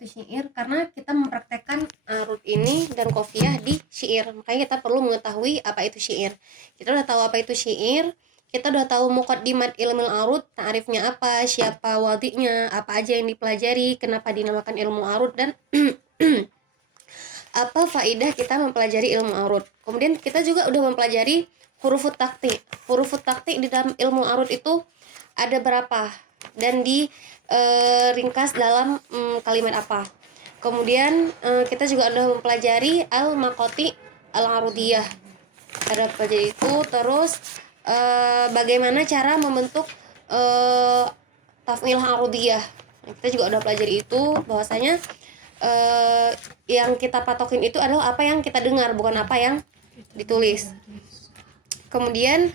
itu syair karena kita mempraktekkan arud ini dan qafiyah di syair. Makanya kita perlu mengetahui apa itu syair. Kita udah tahu apa itu syair, kita udah tahu muqaddimat ilmu arud, ta'rifnya apa, siapa wadinya, apa aja yang dipelajari, kenapa dinamakan ilmu arud, dan apa faidah kita mempelajari ilmu arud. Kemudian kita juga udah mempelajari hurufut takti. Hurufut takti di dalam ilmu arud itu ada berapa dan ringkas dalam kalimat apa. Kemudian kita juga udah mempelajari al-maqati al-arudiyah. Ada pelajari itu. Terus bagaimana cara membentuk taf'il arudiyah. Kita juga udah pelajari itu, bahwasanya yang kita patokin itu adalah apa yang kita dengar, bukan apa yang ditulis. Kemudian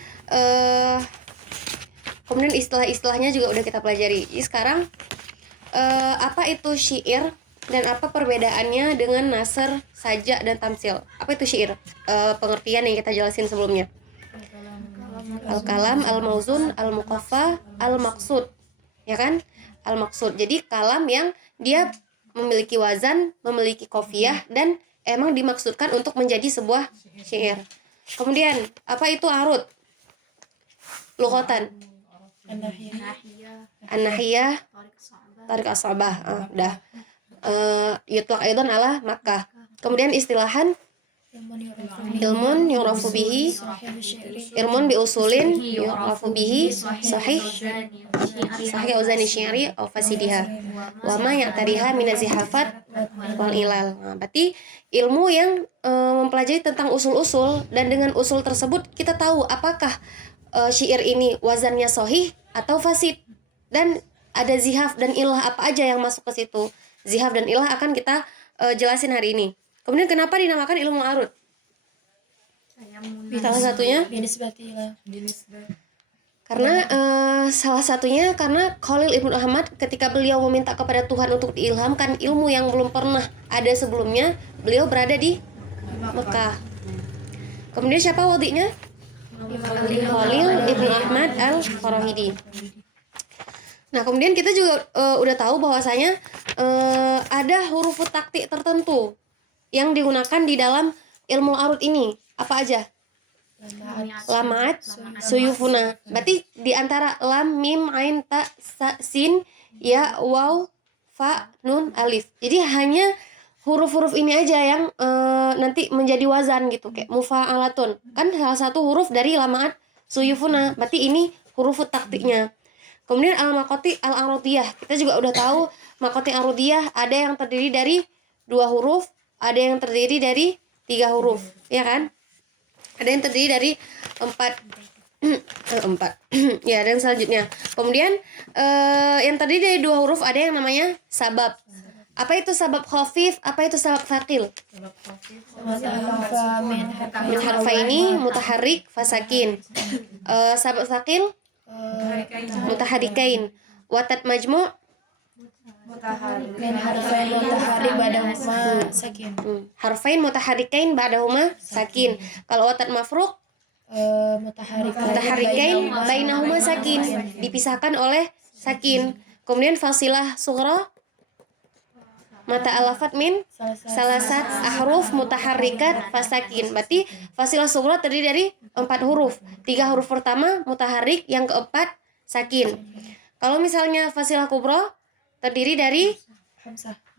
istilah-istilahnya juga udah kita pelajari. Jadi sekarang apa itu syair dan apa perbedaannya dengan nasr, saja, dan tamsil. Apa itu syair? Pengertian yang kita jelasin sebelumnya. Al-kalam, al-mauzun, al-muqaffa, al-maqsud. Ya kan? Al-maqsud. Jadi kalam yang dia memiliki wazan, memiliki qafiyah, dan emang dimaksudkan untuk menjadi sebuah syair. Kemudian, apa itu arud? Lughatan. An-nahiyah, tarik as-sabah. Udah. Yutlaq aidan ala Makkah. Kemudian istilahan ilmun yurafu bihi, ilmun bi usulin yurafu bihi sahih auzani syi'ri aw fasidiha wa ma ya'tariha min azihafat wal ilal. Berarti ilmu yang mempelajari tentang usul-usul, dan dengan usul tersebut kita tahu apakah syair ini wazannya sahih atau fasid, dan ada zihaf dan ilah apa aja yang masuk ke situ. Zihaf dan ilah akan kita jelasin hari ini. Kemudian kenapa dinamakan ilmu arud? Salah satunya karena salah satunya karena Khalil Ibnu Ahmad ketika beliau meminta kepada Tuhan untuk diilhamkan ilmu yang belum pernah ada sebelumnya, beliau berada di Mekah. Kemudian siapa wadinya? Khalil Ibnu Ahmad al-Farahidi. Nah, kemudian kita juga udah tahu bahwasanya ada huruf takti tertentu yang digunakan di dalam ilmu arud ini. Apa aja? Lamaat, suyufuna. Berarti di antara lam, mim, ain, ta, sa, sin, ya, waw, fa, nun, alif. Jadi hanya huruf-huruf ini aja yang nanti menjadi wazan gitu, kayak mufa'alatun. Kan salah satu huruf dari lamaat suyufuna. Berarti ini huruf taktiknya. Kemudian al-maqati al-arudiyah. Kita juga udah tahu maqati arudiyah ada yang terdiri dari 2 huruf, ada yang terdiri dari 3 huruf, ya kan? Ada yang terdiri dari 4 ya, dan selanjutnya. Kemudian yang terdiri dari 2 huruf ada yang namanya sabab. Apa itu sabab khafif? Apa itu sabab thaqil? Min harfaini mutaharrik fasakin. Sabab thaqil mutaharrikain. Watat majmu' min harfain mutaharrik ba'dahuma sakin. Harfain mutaharrikain ba'dahuma sakin. Kalau watat mafruq mutaharrikain bainahuma sakin, dipisahkan oleh sakin. Kemudian fasilah sughra mata alafat min salasat ahruf mutaharrikat fasakin. Berarti fasilah sughra terdiri dari 4 huruf. 3 huruf pertama mutaharrik, yang keempat sakin. Kalau misalnya fasilah kubra terdiri dari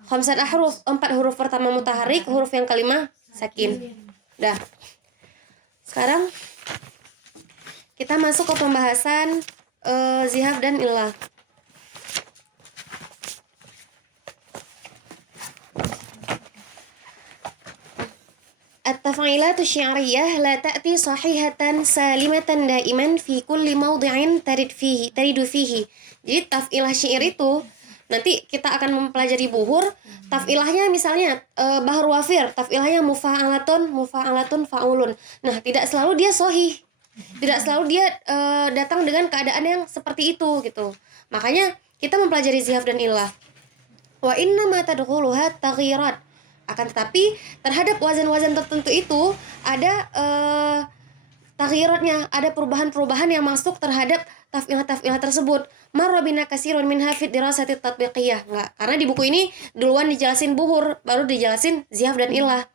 khamsat ahruf, 4 huruf pertama mutaharrik, huruf yang kelima sakin. Dah. Sekarang kita masuk ke pembahasan zihaf dan illah. At-taf'ilatu syi'riyah la ta'ti sahihatan salimatan daiman fi kulli mawdi'in taridu fihi. Jadi taf'ilah syair itu nanti kita akan mempelajari buhur. Taf'ilahnya misalnya bahar wafir, taf'ilahnya mufa'alatun fa'ulun. Nah, tidak selalu dia sahih. Tidak selalu dia datang dengan keadaan yang seperti itu gitu. Makanya kita mempelajari zihaf dan illah. Wa inna ma tadkhuluha taghyirat. Akan tetapi terhadap wazan-wazan tertentu itu ada taghiratnya, ada perubahan-perubahan yang masuk terhadap taf'ilah-taf'ilah tersebut. Marra bina katsirun min hafid dirasati tatbiqiyah. Enggak, karena di buku ini duluan dijelasin buhur, baru dijelasin zihaf dan ilah.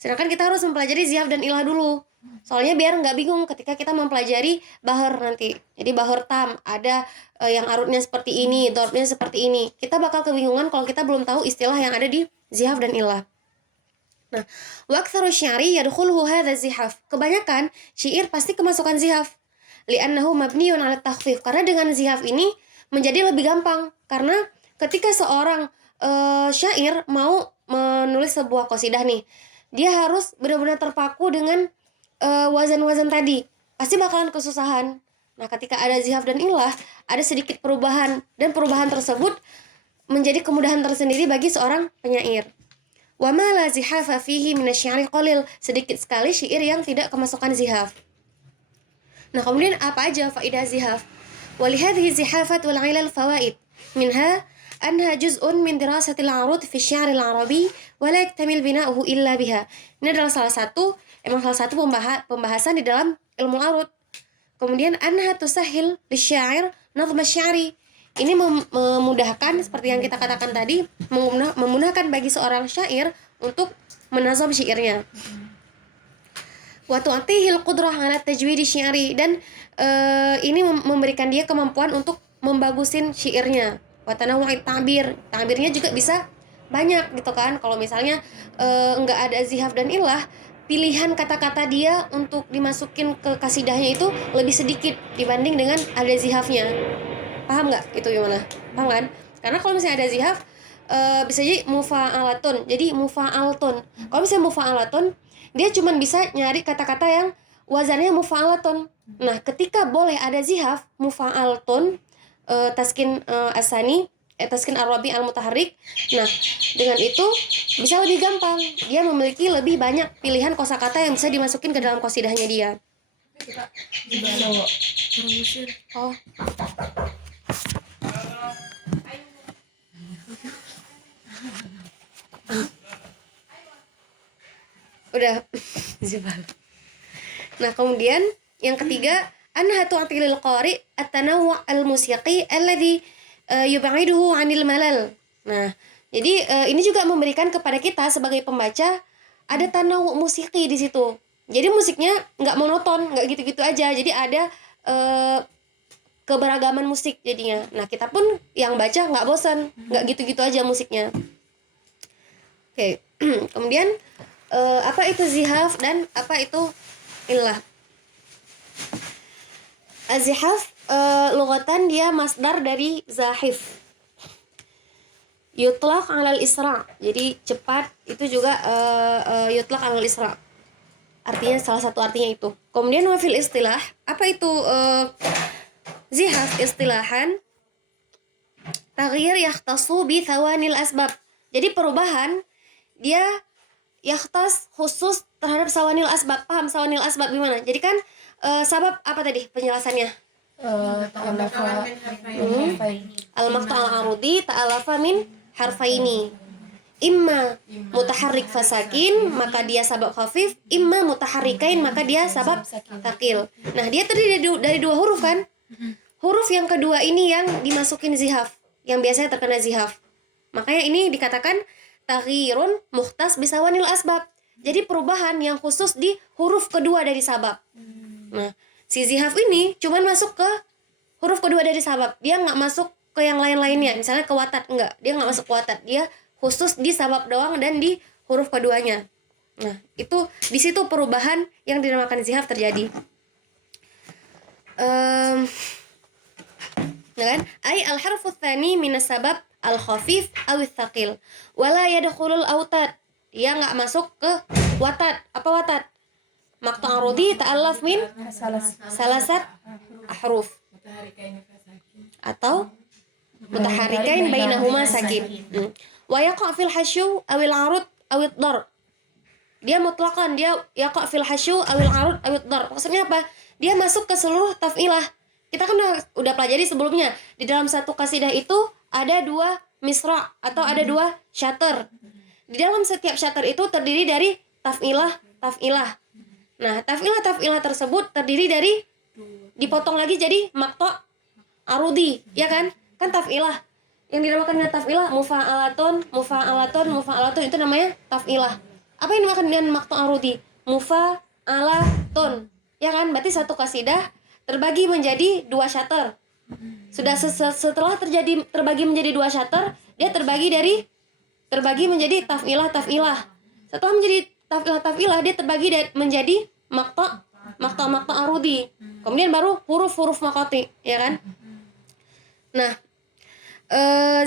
Sedangkan kita harus mempelajari zihaf dan ilah dulu. Soalnya biar nggak bingung ketika kita mempelajari bahar nanti. Jadi bahar tam, ada yang arutnya seperti ini, dorobnya seperti ini. Kita bakal kebingungan kalau kita belum tahu istilah yang ada di zihaf dan ilah. Nah, wa aktsaru syi'ri yadkhuluhu hadza zihaf. Kebanyakan syair pasti kemasukan zihaf. Li'annahu mabniun 'ala takhfif. Karena dengan zihaf ini menjadi lebih gampang. Karena ketika seorang syair mau menulis sebuah qasidah nih, dia harus benar-benar terpaku dengan wazan-wazan tadi. Pasti bakalan kesusahan. Nah, ketika ada zihaf dan ilah, ada sedikit perubahan, dan perubahan tersebut menjadi kemudahan tersendiri bagi seorang penyair. Wa ma la zihafa fihi minasy-syi'ri qalil. Sedikit sekali syair yang tidak kemasukan zihaf. Nah, kemudian apa aja faedah zihaf? Wa li hadhihi zihafat wal 'ilal fawaid. Minha anha juz'un min dirasatil 'arud fi asy-syi'r al-'arabi wa la yaktamil bina'uhu illa biha. Ini adalah salah satu pembahasan di dalam ilmu arud. Kemudian anha tusahhil lisy-sya'ir nadhm asy-syi'ri. Ini memudahkan, seperti yang kita katakan tadi, memudahkan bagi seorang syair untuk menazam syairnya. Wa tu'tihil qudrah 'ala tajwid syi'ri, dan ini memberikan dia kemampuan untuk membagusin syairnya. Wa tanawwu'it ta'bir. Ta'birnya juga bisa banyak gitu kan. Kalau misalnya enggak ada zihaf dan ilah, pilihan kata-kata dia untuk dimasukin ke kasidahnya itu lebih sedikit dibanding dengan ada zihafnya. Paham nggak itu gimana? Paham kan? Karena kalau misalnya ada zihaf bisa jadi mufa'alatun. Jadi mufa'alatun. Kalau misalnya mufa'alatun, dia cuma bisa nyari kata-kata yang wazannya mufa'alatun. Nah, ketika boleh ada zihaf mufa'alatun, taskin asani, taskin arabi al-mutaharrik. Nah, dengan itu bisa lebih gampang. Dia memiliki lebih banyak pilihan kosakata yang bisa dimasukin ke dalam qasidahnya dia. Oh. Udah. Nah, kemudian yang ketiga, anha tu'tilil qari at-tanawwu' al-musiqi alladhi yub'iduhu 'anil malal. Nah, jadi ini juga memberikan kepada kita sebagai pembaca ada tanawwu' musiki di situ. Jadi musiknya nggak monoton, nggak gitu-gitu aja. Jadi ada keberagaman musik jadinya. Nah, kita pun yang baca nggak bosan, nggak gitu-gitu aja musiknya. Oke. Kemudian apa itu zihaf dan apa itu ilah? Az-zihaf lughatan dia masdar dari zahif. Yutlaq 'alal isra'. Jadi cepat itu juga yutlaq 'alal isra'. Artinya salah satu artinya itu. Kemudian wa fil istilah, apa itu zihaf istilahan? Taghyir yahtassu bi thawanil asbab. Jadi perubahan dia yahtas khusus terhadap sawanil asbab. Paham sawanil asbab gimana? Jadi kan sabab apa tadi penjelasannya? Al-maqta' al-arudi ta'alafa min harfaini. Imma mutaharrik fasakin, maka dia sabab khafif. Imma mutaharrikain, maka dia sabab thaqil. Nah, dia terdiri dari dua huruf kan? Huruf yang kedua ini yang dimasukin zihaf, yang biasanya terkena zihaf. Makanya ini dikatakan taghyirun mukhtas bisawanil asbab. Jadi perubahan yang khusus di huruf kedua dari sabab. Nah, si zihaf ini cuman masuk ke huruf kedua dari sabab. Dia nggak masuk ke yang lain-lainnya. Misalnya ke watat, enggak. Dia nggak masuk ke watat. Dia khusus di sabab doang dan di huruf keduanya. Nah, itu di situ perubahan yang dinamakan zihaf terjadi. Ya kan? Ai al-harfu tsani min as-sabab al-khafif aw ats-tsaqil. Wala yadkhulul awtad. Dia enggak masuk ke watat. Apa watat? Maqta' arudi ta'allaf min salasat ahruf. Atau mutaharrikain bainahuma sakin. Wa yaqa' fil hasyu awil 'arud awid dar. Dia mutlaqan, dia yaqa' fil hasyu awil 'arud awid dar. Maksudnya apa? Dia masuk ke seluruh taf'ilah. Kita kan udah pelajari sebelumnya. Di dalam satu qasidah itu ada dua misra atau ada dua syater. Di dalam setiap syater itu terdiri dari taf'ilah. Nah, taf'ilah tersebut terdiri dari dipotong lagi jadi makto arudi, ya kan? Kan taf'ilah. Yang dinamakan dengan taf'ilah mufa'alatun itu namanya taf'ilah. Apa yang dinamakan dengan makto arudi? Mufa'alatun. Ya kan? Berarti satu qasidah terbagi menjadi 2 syater. Sudah setelah terbagi menjadi 2 syater, dia terbagi menjadi taf'ilah. Setelah menjadi taf'ilah dia terbagi menjadi makto arudi. Kemudian baru huruf maqati, ya kan? Nah,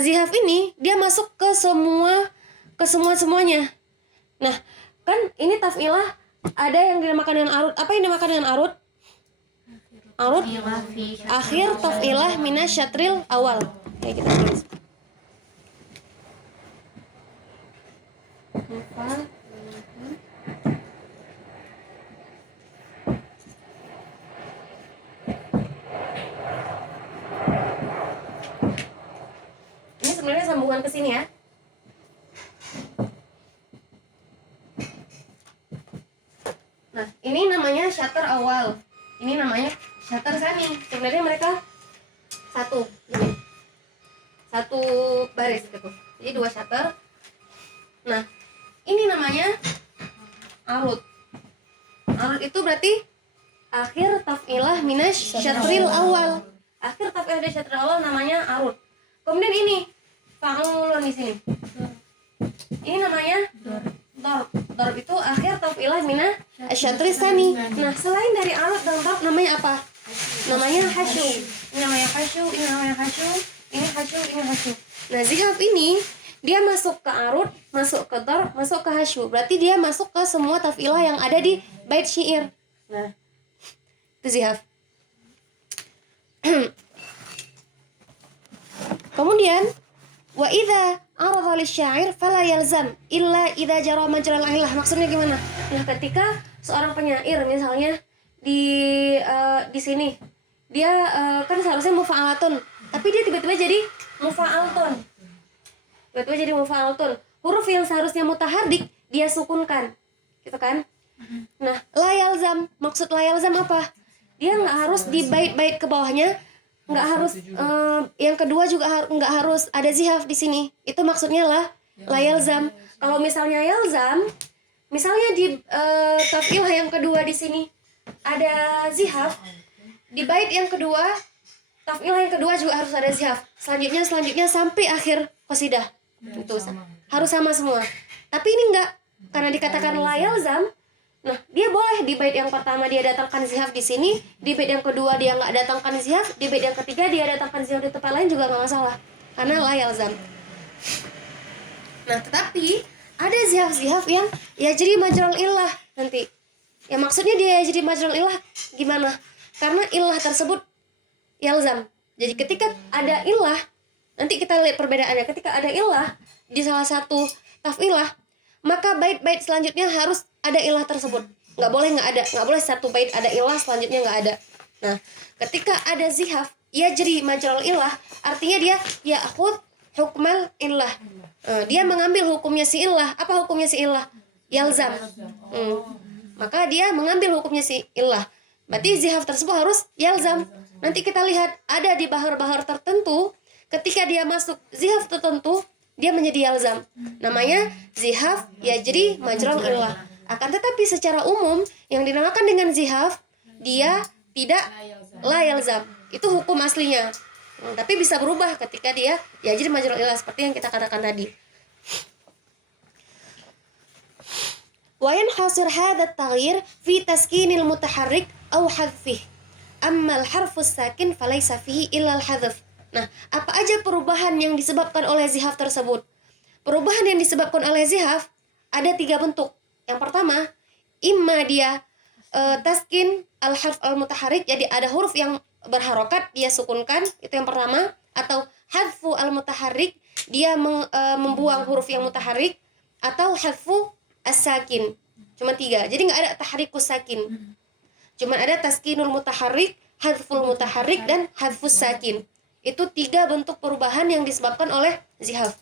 zihaf ini dia masuk ke semuanya. Nah, kan ini taf'ilah ada yang dinamakan dengan arud. Apa yang dinamakan dengan arud? Arud akhir taf'ilah minasyatril awal. Kayak kita tulis. Ini sebenarnya sambungan ke sini ya. Nah, ini namanya syater awal. Ini namanya syater sani. Sebenarnya mereka satu baris gitu. Jadi 2 syater. Nah, ini namanya arud. Arud itu berarti akhir taf'ilah minas syatril awal. Akhir taf'ilah dari syatril awal namanya arud. Kemudian ini fa'ulun di sini. Ini namanya darb. Darb itu akhir taf'ilah minas syatri tsani. Nah, selain dari arud dan darb namanya apa? Namanya hasyu. Ini namanya hasyu, ini namanya hasyu, ini hasyu, ini hasyu. Nah, zihaf ini dia masuk ke arud, masuk ke darb, masuk ke hasyu. Berarti dia masuk ke semua taf'ilah yang ada di bait syair. Nah, itu zihaf. Kemudian wa idza arada lisyair fala yalzam illa idza jara majral ilah. Maksudnya gimana? Nah, ketika seorang penyair misalnya di sini dia kan seharusnya mufa'alatun, tapi dia tiba-tiba jadi mufa'altun. Huruf yang seharusnya mutaharrik dia sukunkan. Gitu kan? Nah, la yalzam, maksud la yalzam apa? Dia nggak harus di bait-bait ke bawahnya, nggak harus yang kedua juga nggak harus ada zihaf di sini. Itu maksudnya la yalzam. Kalau misalnya yalzam, misalnya di taf'ilah yang kedua di sini ada zihaf, di bait yang kedua taf'ilah yang kedua juga harus ada zihaf. Selanjutnya sampai akhir qasidah. Itu harus sama semua. Tapi ini enggak, karena dikatakan la yalzam. Nah, dia boleh di bait yang pertama dia datangkan zihaf di sini, di bait yang kedua dia nggak datangkan zihaf, di bait yang ketiga dia datangkan zihaf di tempat lain juga nggak masalah, karena la yalzam. Nah, tetapi ada zihaf yang ya jadi majrul illah nanti. Ya maksudnya dia jadi majrul illah gimana? Karena illah tersebut yalzam. Jadi ketika ada illah, nanti kita lihat perbedaannya. Ketika ada illah di salah satu taf'ilah, maka bait-bait selanjutnya harus ada ilah tersebut. Nggak boleh satu bait ada ilah selanjutnya nggak ada. Nah, ketika ada zihaf ya jadi majrul ilah, artinya dia ya'khudh hukmal ilah. Dia mengambil hukumnya si ilah. Apa hukumnya si ilah? Yalzam. Maka dia mengambil hukumnya si ilah. Berarti zihaf tersebut harus yalzam. Nanti kita lihat ada di bahar-bahar tertentu, ketika dia masuk zihaf tertentu dia menjadi yalzam. Namanya zihaf yajri majrul ilah. Akan tetapi secara umum yang dinamakan dengan zihaf dia tidak la yalzam. Itu hukum aslinya. Tapi bisa berubah ketika dia yajri majrul ilah seperti yang kita katakan tadi. Wa yanhasir hadha at-taghyir fi taskinil mutaharrik aw hadfih. Amma al-harfus sakin falaysa fihi illa al-hadf. Nah, apa aja perubahan yang disebabkan oleh zihaf tersebut? Perubahan yang disebabkan oleh zihaf ada 3 bentuk. Yang pertama, imma dia taskin al-harf al-mutaharrik, jadi ada huruf yang berharokat dia sukunkan, itu yang pertama. Atau hadfu al-mutaharrik, dia membuang huruf yang mutaharrik. Atau hadfu as-sakin. Cuma 3. Jadi nggak ada tahrikus sakin. Cuma ada taskinul mutaharrik, hadful mutaharrik, dan hadfus sakin. Itu 3 bentuk perubahan yang disebabkan oleh zihaf.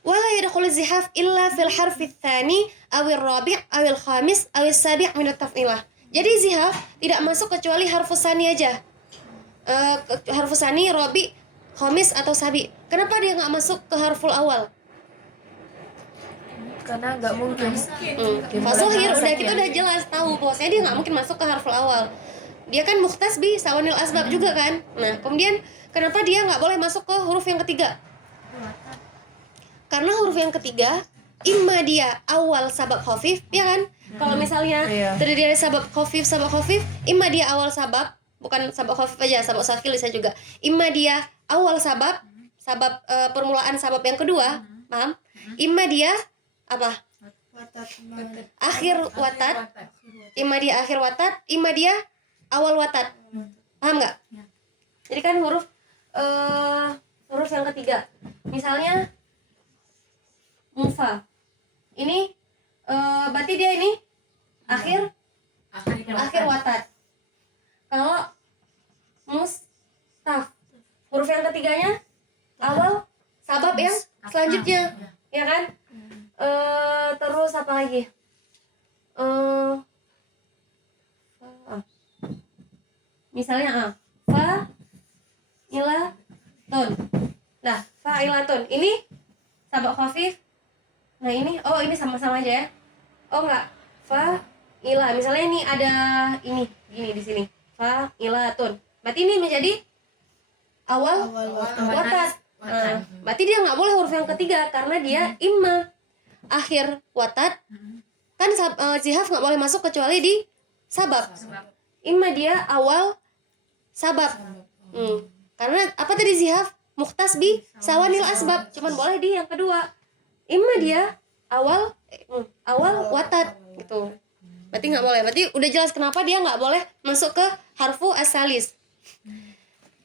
wala yadkhulu zihaf illa fil harfi tsani awil rabi' awil khamis awil sabi' min at-taf'ilah. Jadi zihaf tidak masuk kecuali harfus sani aja. Harfus sani, rabi', khamis atau sabi'. Kenapa dia nggak masuk ke harful awal? Karena nggak mungkin. Fasohir udah kita udah jelas tahu bahwasanya dia nggak mungkin masuk ke harful awal. Dia kan mukhtas bi sawanil asbab juga kan. Nah, kemudian kenapa dia nggak boleh masuk ke huruf yang ketiga? Karena huruf yang ketiga imma dia awal sabab khafif, ya kan? Kalau misalnya terdiri dari sabab khafif, imma dia awal sabab, bukan sabab khafif aja, sabab sakil bisa juga. Imma dia awal sabab, permulaan sabab yang kedua, paham? Imma dia apa? Akhir watat. Imma dia akhir watat, imma dia awal watat. Paham nggak? Jadi kan huruf yang ketiga. Misalnya mufa. Ini berarti dia ini akhir watat. Kalau mustaf, huruf yang ketiganya awal sabab yang selanjutnya, ya kan? Terus apa lagi? Misalnya fa'ilatun. Nah, fa'ilatun ini sabab khafif. Nah, ini sama-sama aja ya. Oh enggak, fa'ila. Misalnya ini ada ini di sini. Fa'ilatun. Berarti ini menjadi awal watat. Nah, berarti dia nggak boleh huruf yang ketiga karena dia imma akhir watat. Kan zihaf nggak boleh masuk kecuali di sabab. Imma dia awal sabab. Karena apa tadi zihaf? Mukhtas bi sawanil asbab. Cuman boleh di yang kedua. Imma dia awal watat gitu. Berarti nggak boleh. Berarti udah jelas kenapa dia nggak boleh masuk ke harfu asalis.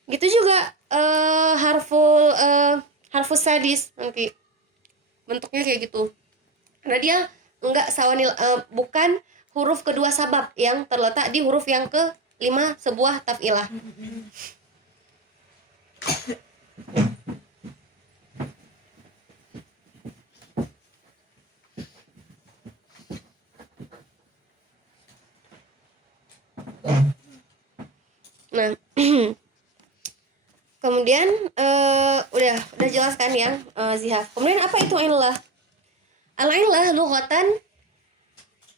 Gitu juga harfus sadis nanti bentuknya kayak gitu. Karena dia enggak sawanil, bukan huruf kedua sabab yang terletak di huruf yang ke-5 sebuah taf'ilah. Nah, kemudian udah jelas kan yang zihaf. Kemudian apa itu illah? Al-illah lughatan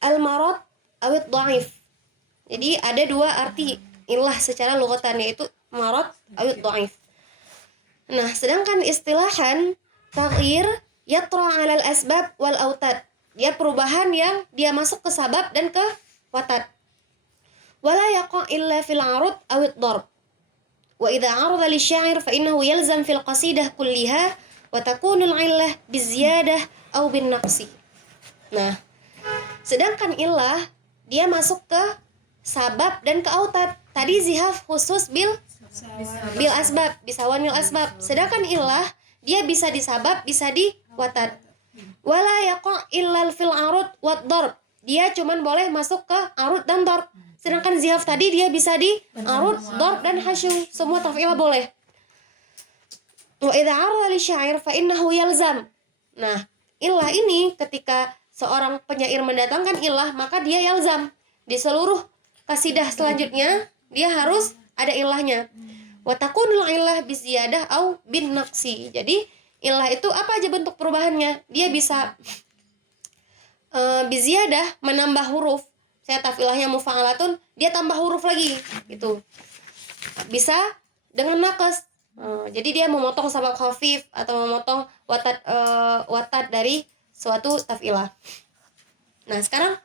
al-marad awit dhaif. Jadi ada dua arti illah secara lughatan, yaitu marad awit dhaif. Nah, sedangkan istilahan taghyir yatra 'alal asbab wal autad. Dia perubahan yang dia masuk ke sabab dan ke watat. Wala yaqa illa fil 'arud awid darb. Wa idza 'arada lisyair fa innahu yalzam fil qasidah kulliha wa takunu al-illah biziyadah aw bin naqsi. Nah, sedangkan illah dia masuk ke sabab dan ke autad. Tadi zihaf khusus bil asbab, bisawanil asbab. Sedangkan illah dia bisa di sabab, bisa di watat. Wala yaqa illal fil arud wad darb. Dia cuman boleh masuk ke arud dan darb. Sedangkan zihaf tadi dia bisa di arud, darb dan hasyu. Semua taf'ilah boleh. Wa idza 'arada li syair fa innahu yalzam. Nah, illah ini ketika seorang penyair mendatangkan illah, maka dia yalzam. Di seluruh kasidah selanjutnya dia harus ada illahnya. Wa takunul illah biziyadah au bin naqsi. Jadi illah itu apa aja bentuk perubahannya? Dia bisa biziyadah, menambah huruf. Saya taf'ilahnya mufa'alatun, dia tambah huruf lagi gitu. Bisa dengan naqas. Jadi dia memotong sabab khafif atau memotong watat dari suatu taf'ilah. Nah, sekarang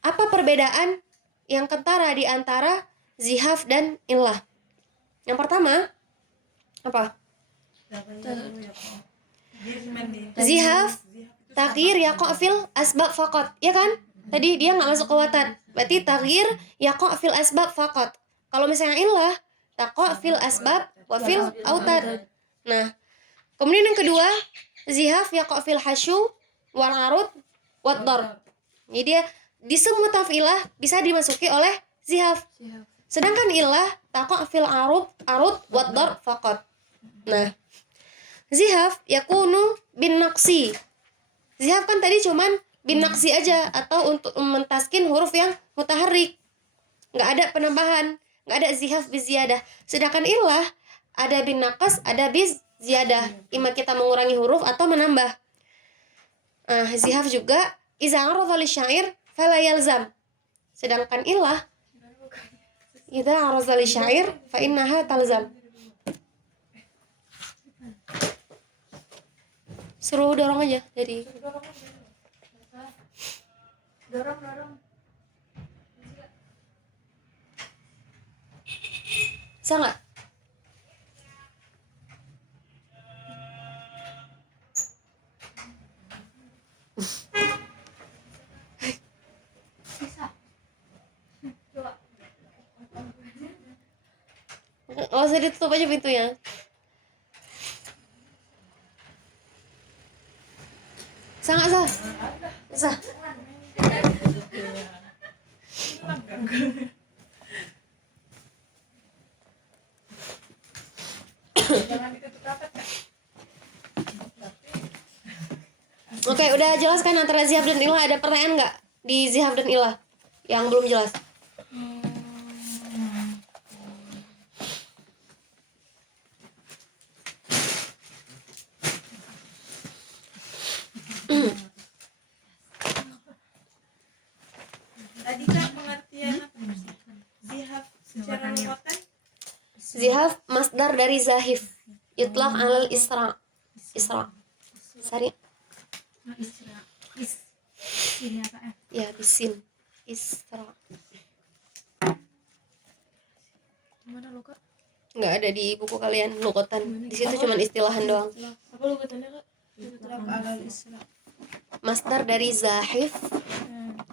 apa perbedaan yang kentara di antara zihaf dan illah? Yang pertama apa? Zihaf taghyir yaqa fil asbab faqat, ya kan? Tadi dia nggak masuk ke watat. Berarti taghyir yaqa fil asbab faqat. Kalau misalnya illah taqa fil asbab wa fil autad. Nah, kemudian yang kedua, zihaf yaqa fil hasyu wal arud wad darb. Jadi dia di semua taf'ilah bisa dimasuki oleh zihaf. Sedangkan illah taqa fil arud wad darb faqat. Nah, zihaf yakunu bin naqsi. Zihaf kan tadi cuman bin naqsi aja, atau untuk mentaskin huruf yang mutaharrik, nggak ada penambahan, nggak ada zihaf bi ziyadah. Sedangkan illah ada bin naqas, ada bi ziyadah, ima kita mengurangi huruf atau menambah. Zihaf juga iza aradha li syair fala yalzam. Sedangkan illah idza aradha li syair fa innaha talzam. Suruh dorong aja dari Dorong. bisa nggak? Oh, usah ditutup aja pintunya. Bisa nggak, Sah? Bisa. Oke, udah jelas kan antara zihaf dan ilah? Ada pertanyaan nggak di zihaf dan ilah yang belum jelas? Tadi kan pengertian zihaf secara lughatan. Zihaf masdar dari zahif, itlaq alal isra. Sari. Ya, bisin. Isra. Mana lo Kak? Nggak ada di buku kalian lughatan. Di situ cuma istilahan doang. Apa lo katanya Kak? Yutlaq alal isra. Masdar dari zahif,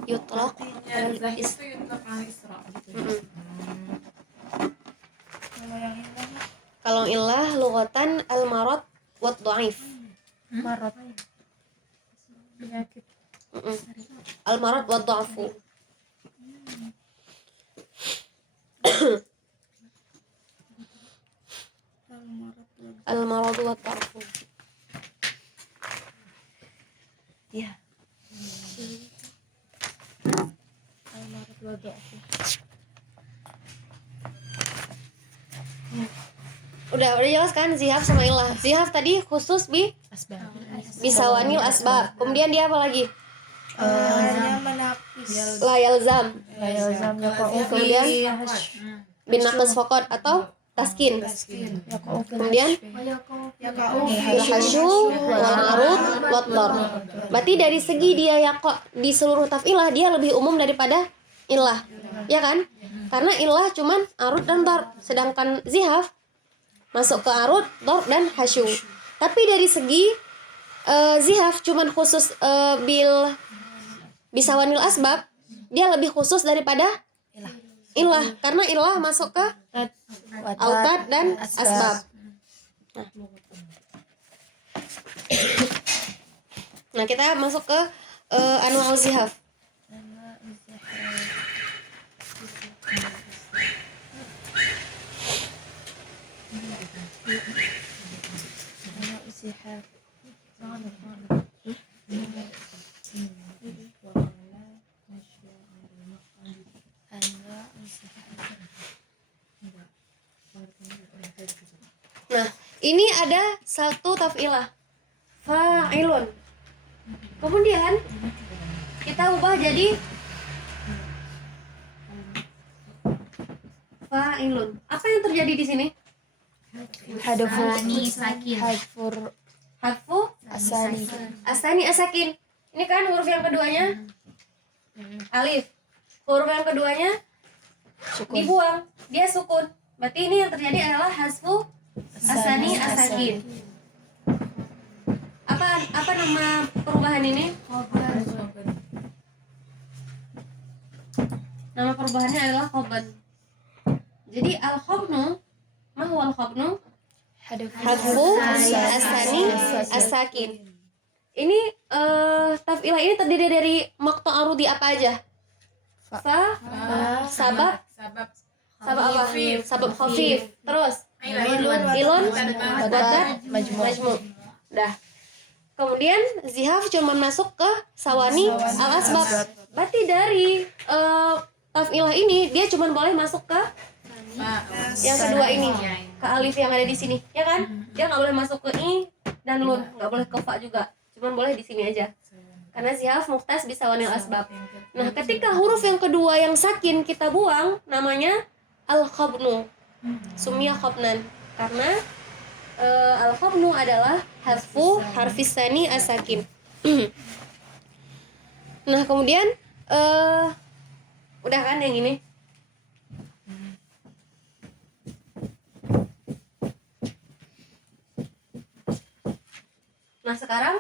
yutlaq alal Zahif isra. itu yutlaq alal isra gitu ya. Kalau yang ini Kalau ilah lughatan al-marad wa dhaif. Marot. Penyakit. Al-marad wa dha'fu. Al-marad wa dha'fu. Ya. Al-marot waduh. Udah jelas kan zihaf sama ilah. Zihaf tadi khusus Asbab. bisawanil asbab. Kemudian dia apa lagi? hanya menapis. La yalzam. Layalzam yaqa'u Kemudian bin naqas faqat atau taskin. yaqa'u fil Kemudian Yaqa'u al-hasyu wal marud wat dar. Berarti dari segi dia yaqa di seluruh tafilah dia lebih umum daripada ilah. Ya kan? Karena ilah cuman arud dan dar, sedangkan zihaf masuk ke arud, dar dan hasyu. Tapi dari segi zihaf cuman khusus bisawanil asbab, dia lebih khusus daripada ilah karena ilah masuk ke autad dan asbab. Nah, kita masuk ke anwa'ul zihaf. Nah, ini ada satu tafilah fa'ilun. Kemudian kita ubah jadi fa'ilun. Apa yang terjadi di sini? hadfur Hadfu asali. asani asakin. Ini kan huruf yang keduanya alif. Huruf yang keduanya dibuang, dia sukun. Berarti ini yang terjadi adalah hasfu asani asakin. Apa nama perubahan ini? Nama perubahannya adalah khoban. Jadi al-khobnu, ma huwa al-khobnu? Hadfu asani asakin. Ini tafilah ini terdiri dari maqta arudi apa aja? Fa, sabab sabab apa? Sabab khafif. Terus ilon, watat, majmu. majmu. Dah. Kemudian zihaf cuma masuk ke sawani al-asbab. Berarti dari taf'ilah ini dia cuma boleh masuk ke yang kedua ini, ke alif yang ada di sini, ya kan? Dia nggak boleh masuk ke i dan nun, nggak boleh ke fa juga, cuma boleh di sini aja. Karena zihaf mukhtas bisa wanil asbab. Nah, ketika huruf yang kedua yang sakin kita buang, namanya al-khabnu. Sumya khabnan. Karena al-khabnu adalah hasfu harfis tsani as-sakin. Nah, kemudian udah kan yang ini? Nah, sekarang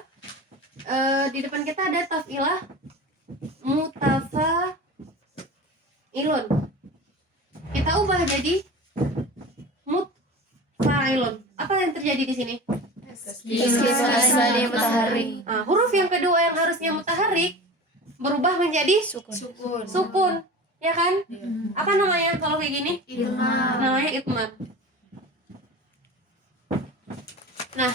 di depan kita ada taf'ilah mutafa'ilun. Kita ubah jadi mutfa'ilun. Apa yang terjadi di sini? Taskin asani mutaharrik. Nah, huruf yang kedua yang harusnya mutaharrik berubah menjadi sukun, ya kan? Apa namanya kalau kayak gini? Namanya idmar. Nah,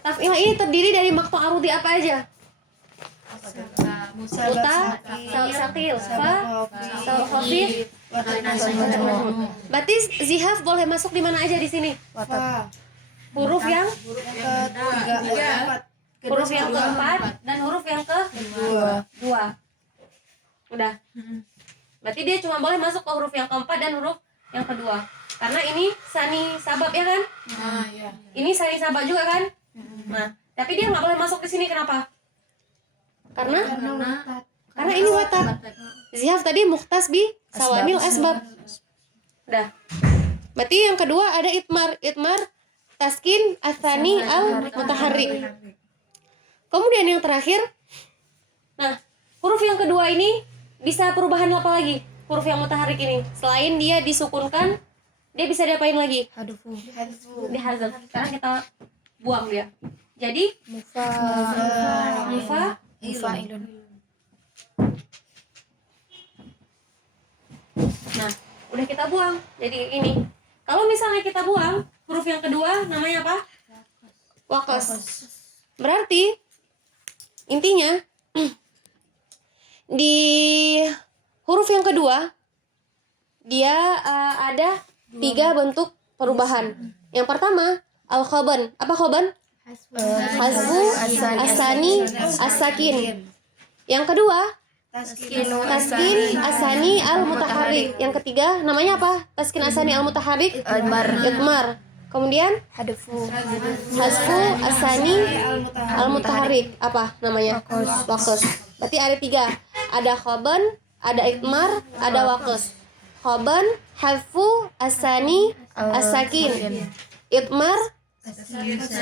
taf'ilah ini terdiri dari maqtu' arudi apa aja? Muta, sakil, fa, khafif. Berarti zihaf boleh masuk di mana aja di sini? Huruf yang huruf yang keempat dan huruf yang kedua. Udah. Berarti dia cuma boleh masuk ke huruf yang keempat dan huruf yang kedua. Karena ini sani sabab, ya kan? Ini sani sabab juga kan? Nah, tapi dia nggak boleh masuk ke sini, kenapa? Karena ini watat. Zihaf tadi mukhtas bi sawanil asbab. Udah. Berarti yang kedua ada itmar taskin atsani al mutaharrik. Kemudian yang terakhir, nah, huruf yang kedua ini bisa perubahan apa lagi? Huruf yang mutaharrik ini selain dia disukunkan, dia bisa diapain lagi? Dihazaf. Sekarang kita buang dia. Jadi Mufa'ilun. Nah, udah kita buang. Jadi ini. Kalau misalnya kita buang huruf yang kedua, namanya apa? Waqas. Berarti intinya di huruf yang kedua dia ada 3 bentuk perubahan. Yang pertama al-khaban. Apa khaban? Hasfu asani as-sakin. Yang kedua taskin asani al mutaharrik. Yang ketiga namanya apa? Taskin asani al mutaharrik idmar. Kemudian hasfu asani al mutaharrik apa namanya? Waqas. Berarti ada 3. Ada khaban, ada idmar, ada waqas. Khaban hasfu asani as-sakin. Idmar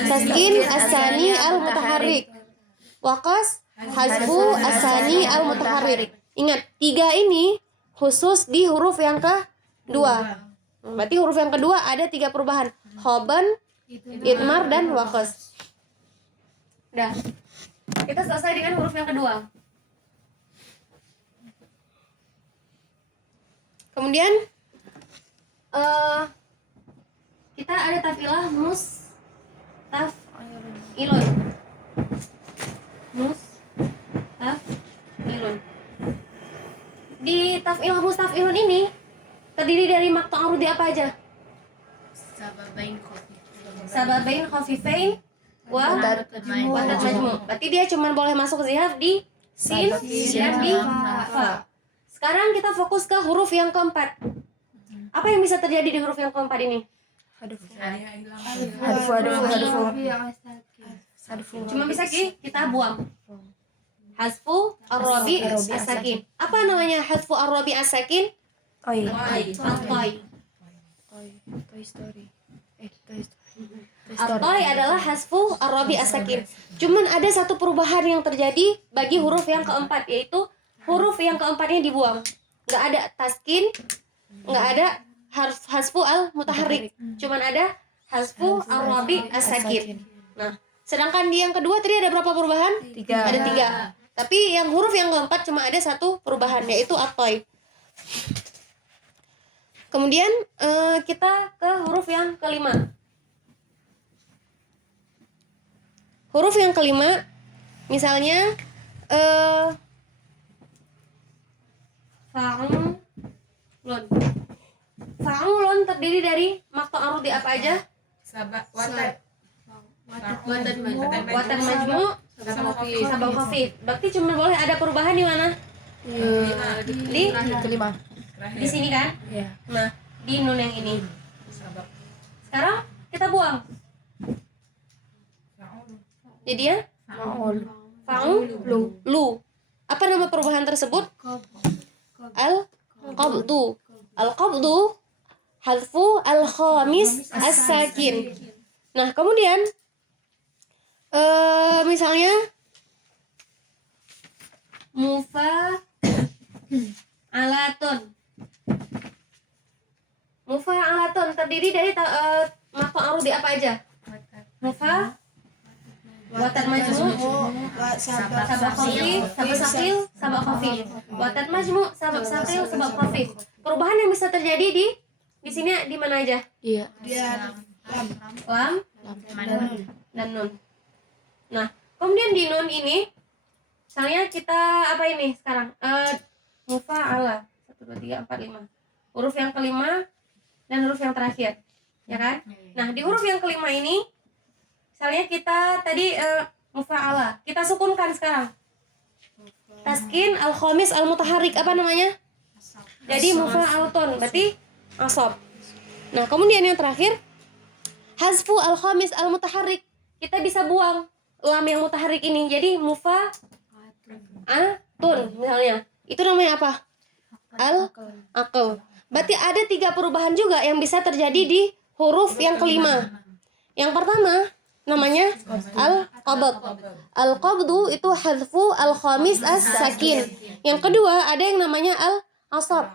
taskin asani al mutaharrik. Waqas hasfu asani al mutaharrik. Ingat, 3 ini khusus di huruf yang kedua. Berarti huruf yang kedua ada 3 perubahan. Khaban, idmar, dan waqas. Udah. Kita selesai dengan huruf yang kedua. Kemudian kita ada taf'ilah mustaf'ilun. Mustaf'ilun. Di taf'ilah mustaf'ilun ini terdiri dari maqtu' arudi apa aja? Sababain khafifain wa watat majmu'. Berarti dia cuma boleh masuk zihaf di sin dan di fa. Sekarang kita fokus ke huruf yang keempat. Apa yang bisa terjadi di huruf yang keempat ini? Cuma bisa kita buang. Hasfu ar-rabi as-sakin. Apa namanya hasfu ar-rabi as-sakin? Toy Story. At-toy adalah hasfu ar-rabi as-sakin. Cuman ada satu perubahan yang terjadi bagi huruf yang keempat, yaitu huruf yang keempatnya dibuang. Nggak ada taskin, nggak ada hasfu al-mutaharrik. Cuman ada hasfu ar-rabi as-sakin. Nah, sedangkan di yang kedua tadi ada berapa perubahan? 3. Ada 3. Tapi yang huruf yang keempat cuma ada satu perubahan, yaitu at-toy. Kemudian kita ke huruf yang kelima. Huruf yang kelima, misalnya fa'ulun. Fa'ulun terdiri dari makto arudi apa aja? Watan majmu, sabab khafif. Berarti cuma boleh ada perubahan di mana? Di Kelima. di sini kan? Ya. Nah, di nun yang ini. Sekarang kita buang. Jadi ya, Maul. lu. Apa nama perubahan tersebut? Al-qabdu. Al-qabdu hadfu al-khamis as-sakin. Nah, kemudian misalnya mufa'alatun terdiri dari makto arudi apa aja? Watan majmu, sabab khafif, sabab sakil, sabab khafif. Watan majmu, sabab sakil, sabab khafif. Perubahan yang bisa terjadi di sini di mana aja? Iya. Lam dan nun. Nah, kemudian di nun ini, misalnya kita apa ini sekarang? Mufa'ala 1, 2, 3, 4, 5. Huruf yang kelima dan huruf yang terakhir, ya kan? Nah, di huruf yang kelima ini, misalnya kita tadi mufa'ala, kita sukunkan sekarang. Taskin al-khamis al-mutaharik, apa namanya? Jadi mufa'alatun, berarti asab. Nah, kemudian yang terakhir hazfu al-khamis al-mutaharik, kita bisa buang lam yang mutaharik ini. Jadi mufa'atun misalnya. Itu namanya apa? Al-aql. Berarti ada 3 perubahan juga yang bisa terjadi di huruf yang kelima. Yang pertama namanya al-qabd. Al-qabdu itu hadfu al-khamis as-sakin. Yang kedua ada yang namanya al-asab.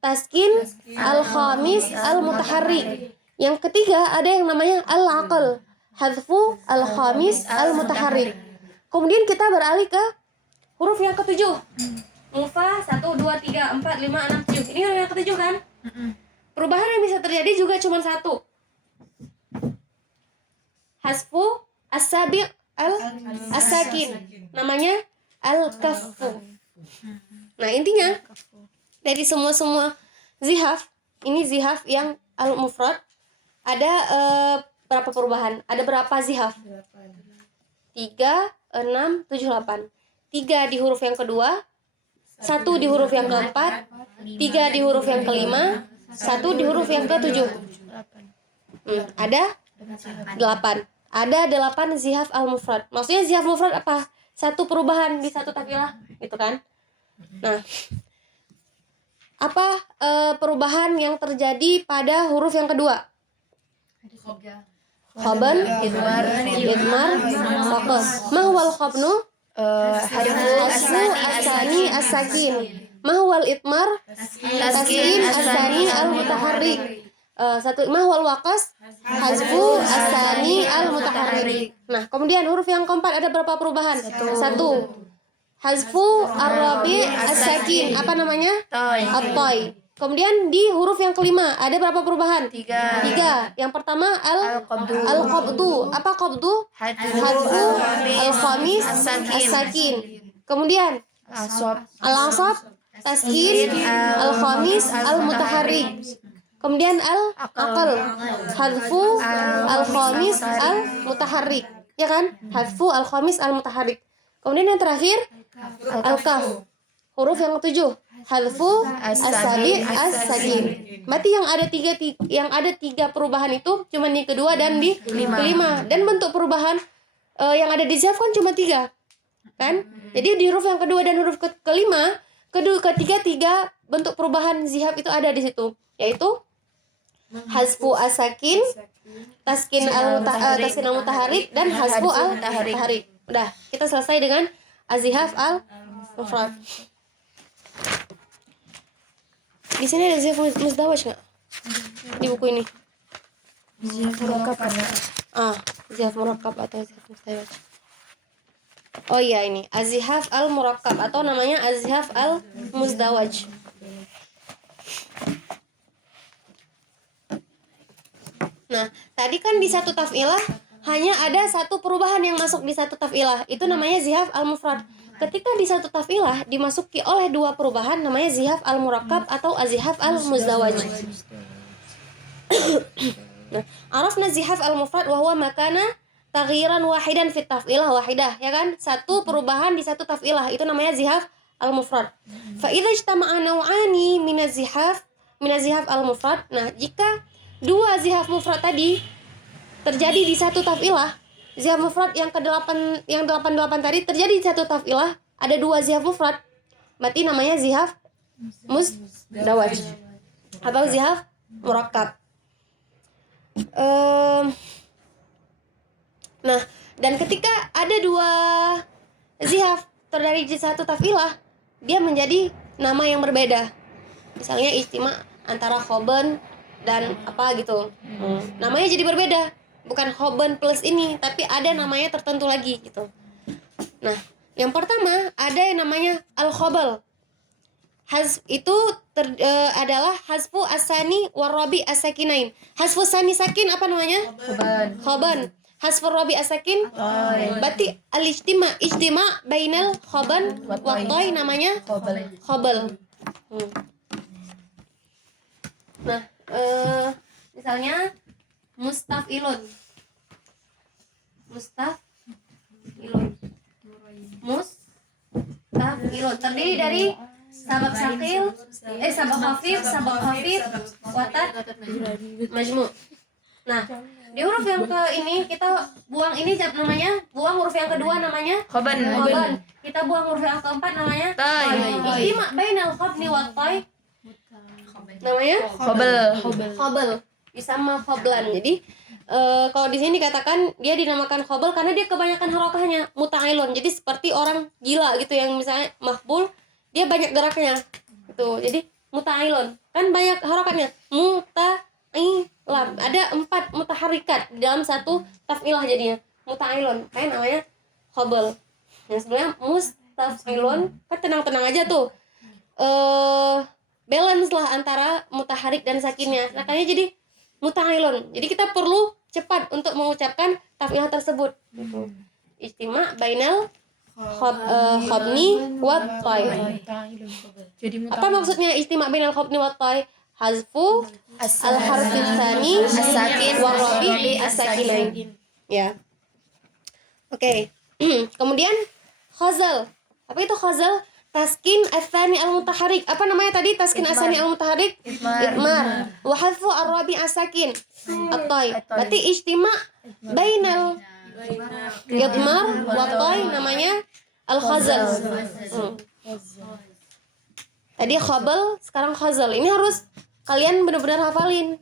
Taskin al-khamis al-mutaharrik. Yang ketiga ada yang namanya al-aql. Hadfu al-khamis al-mutaharrik. Kemudian kita beralih ke huruf yang ketujuh. Mufa 1, 2, 3, 4, 5, 6, 7. Ini huruf yang ketujuh kan? Perubahan yang bisa terjadi juga cuma satu. Hasfu as-sabiq al-sakin. Namanya al-kaffu. Nah, intinya dari semua zihaf, ini zihaf yang al-mufrad, ada berapa perubahan? Ada berapa zihaf? 3, 6, 7, 8. 3 di huruf yang kedua, 1 di huruf yang keempat, 3 di huruf yang kelima, 1 di huruf yang ketujuh. Ada 8. Ada 8 zihaf al-mufrad. Maksudnya zihaf mufrad apa? Satu perubahan di satu takilah, gitu kan? Nah, apa perubahan yang terjadi pada huruf yang kedua? Khaban, idmar, fokus. Mahwal khabnu, hasfu asani as-sakin. Mahwal itmar, taskin asani al-mutaharrik. Mahwal waqas, hasfu asani al-mutaharrik. Nah, kemudian huruf yang keempat ada berapa perubahan? 1. Hazfu ar-rabi as-sakin. Apa namanya? At-toy. Kemudian di huruf yang kelima ada berapa perubahan? 3. Yang pertama al-qabdu. Apa qabdu? Hadfu al-khamis as-sakin. Kemudian al-asab, taskin al-khamis al-mutaharrik. Kemudian al-aql, hadfu al-khamis al-mutaharrik. Ya kan? Hadfu al-khamis al-mutaharrik. Kemudian yang terakhir al-kaf, huruf yang ketujuh, hadfu as-sabi as-sakin. Berarti yang ada 3 perubahan itu cuma di kedua dan di kelima. Dan bentuk perubahan yang ada di zihaf kan cuma 3, kan? Jadi di huruf yang kedua dan huruf kelima, ketiga bentuk perubahan zihaf itu ada di situ, yaitu hazfu as-sakin, taskin al-mutaharrik, dan hazfu al-mutaharrik. Udah, kita selesai dengan azihaf al-mufrad. Di sini ada zihaf muzdawaj nggak? Di buku ini? Zihaf murakkab. Zihaf murakkab atau zihaf muzdawaj. Oh iya, ini azihaf al-murakkab atau namanya azihaf al-muzdawaj. Nah, tadi kan di satu taf'ilah hanya ada satu perubahan yang masuk di satu taf'ilah. Itu namanya zihaf al-mufrad. Ketika di satu taf'ilah dimasuki oleh dua perubahan namanya zihaf al-murakkab atau azihaf al-muzdawaj. Nah, arafna zihaf al-mufrad wa huwa makana taghyiran wahidan fit taf'ilah wahidah, ya kan? Satu perubahan di satu taf'ilah itu namanya zihaf al-mufrad. Fa idza ijtama'a naw'ani min az-zihaf al-mufrad. Nah, jika dua zihaf mufrad tadi terjadi di satu taf'ilah, zihaf mufrad yang ke-8 yang 88 tadi terjadi di satu taf'ilah, ada dua zihaf mufrad. Berarti namanya zihaf muzdawaj atau zihaf murakkab. Nah, dan ketika ada dua zihaf terjadi di satu taf'ilah, dia menjadi nama yang berbeda. Misalnya istima antara khoban dan apa gitu. Namanya jadi berbeda. Bukan khoban plus ini, tapi ada namanya tertentu lagi gitu. Nah, yang pertama ada yang namanya al-khobal. Itu adalah hasfu asani warabi asakinain. Hasfu sani sakin apa namanya? Khoban. Hasfu rabi asakin berarti ijtima bainal khoban wa toy namanya khobal. Nah, misalnya mustafilun terdiri dari sabab sakil, sabab khafif, watat, majmu. Nah, di huruf yang ke ini kita buang ini namanya, buang huruf yang kedua namanya khoban. Kita buang huruf yang keempat namanya toy. Ijtima bainal khobni wat toy namanya khobal. Disama khoblan. Jadi kalau di sini dikatakan dia dinamakan khobal karena dia kebanyakan harokahnya muta'ilun. Jadi seperti orang gila gitu yang misalnya mahbul, dia banyak geraknya gitu. Jadi muta'ilun kan banyak harokatnya. Ada 4 mutaharikat di dalam satu taf'ilah jadinya muta'ilun. Kayak namanya khobal. Yang sebenarnya mustaf'ilun kan tenang-tenang aja tuh. Balance lah antara mutaharik dan sakinnya. Makanya jadi muta'ilun. Jadi kita perlu cepat untuk mengucapkan taf'ilah tersebut. Ijtima bainal khobni wat toy. Apa maksudnya ijtima bainal khobni wat toy? Hazfu al-harfi tsani as-sakin wa rabi as-sakinain. Ya. Oke. Kemudian khazal. Apa itu khazal? Taskin asani al-mutaharik. Apa namanya tadi? Taskin asani al-mutaharik? Itmar. Wa hadfu ar-rabi as-sakin at-toy. Berarti ijtima bainal itmar wa toy namanya al-khazal. Tadi khabal, sekarang khazal. Ini harus kalian benar-benar hafalin.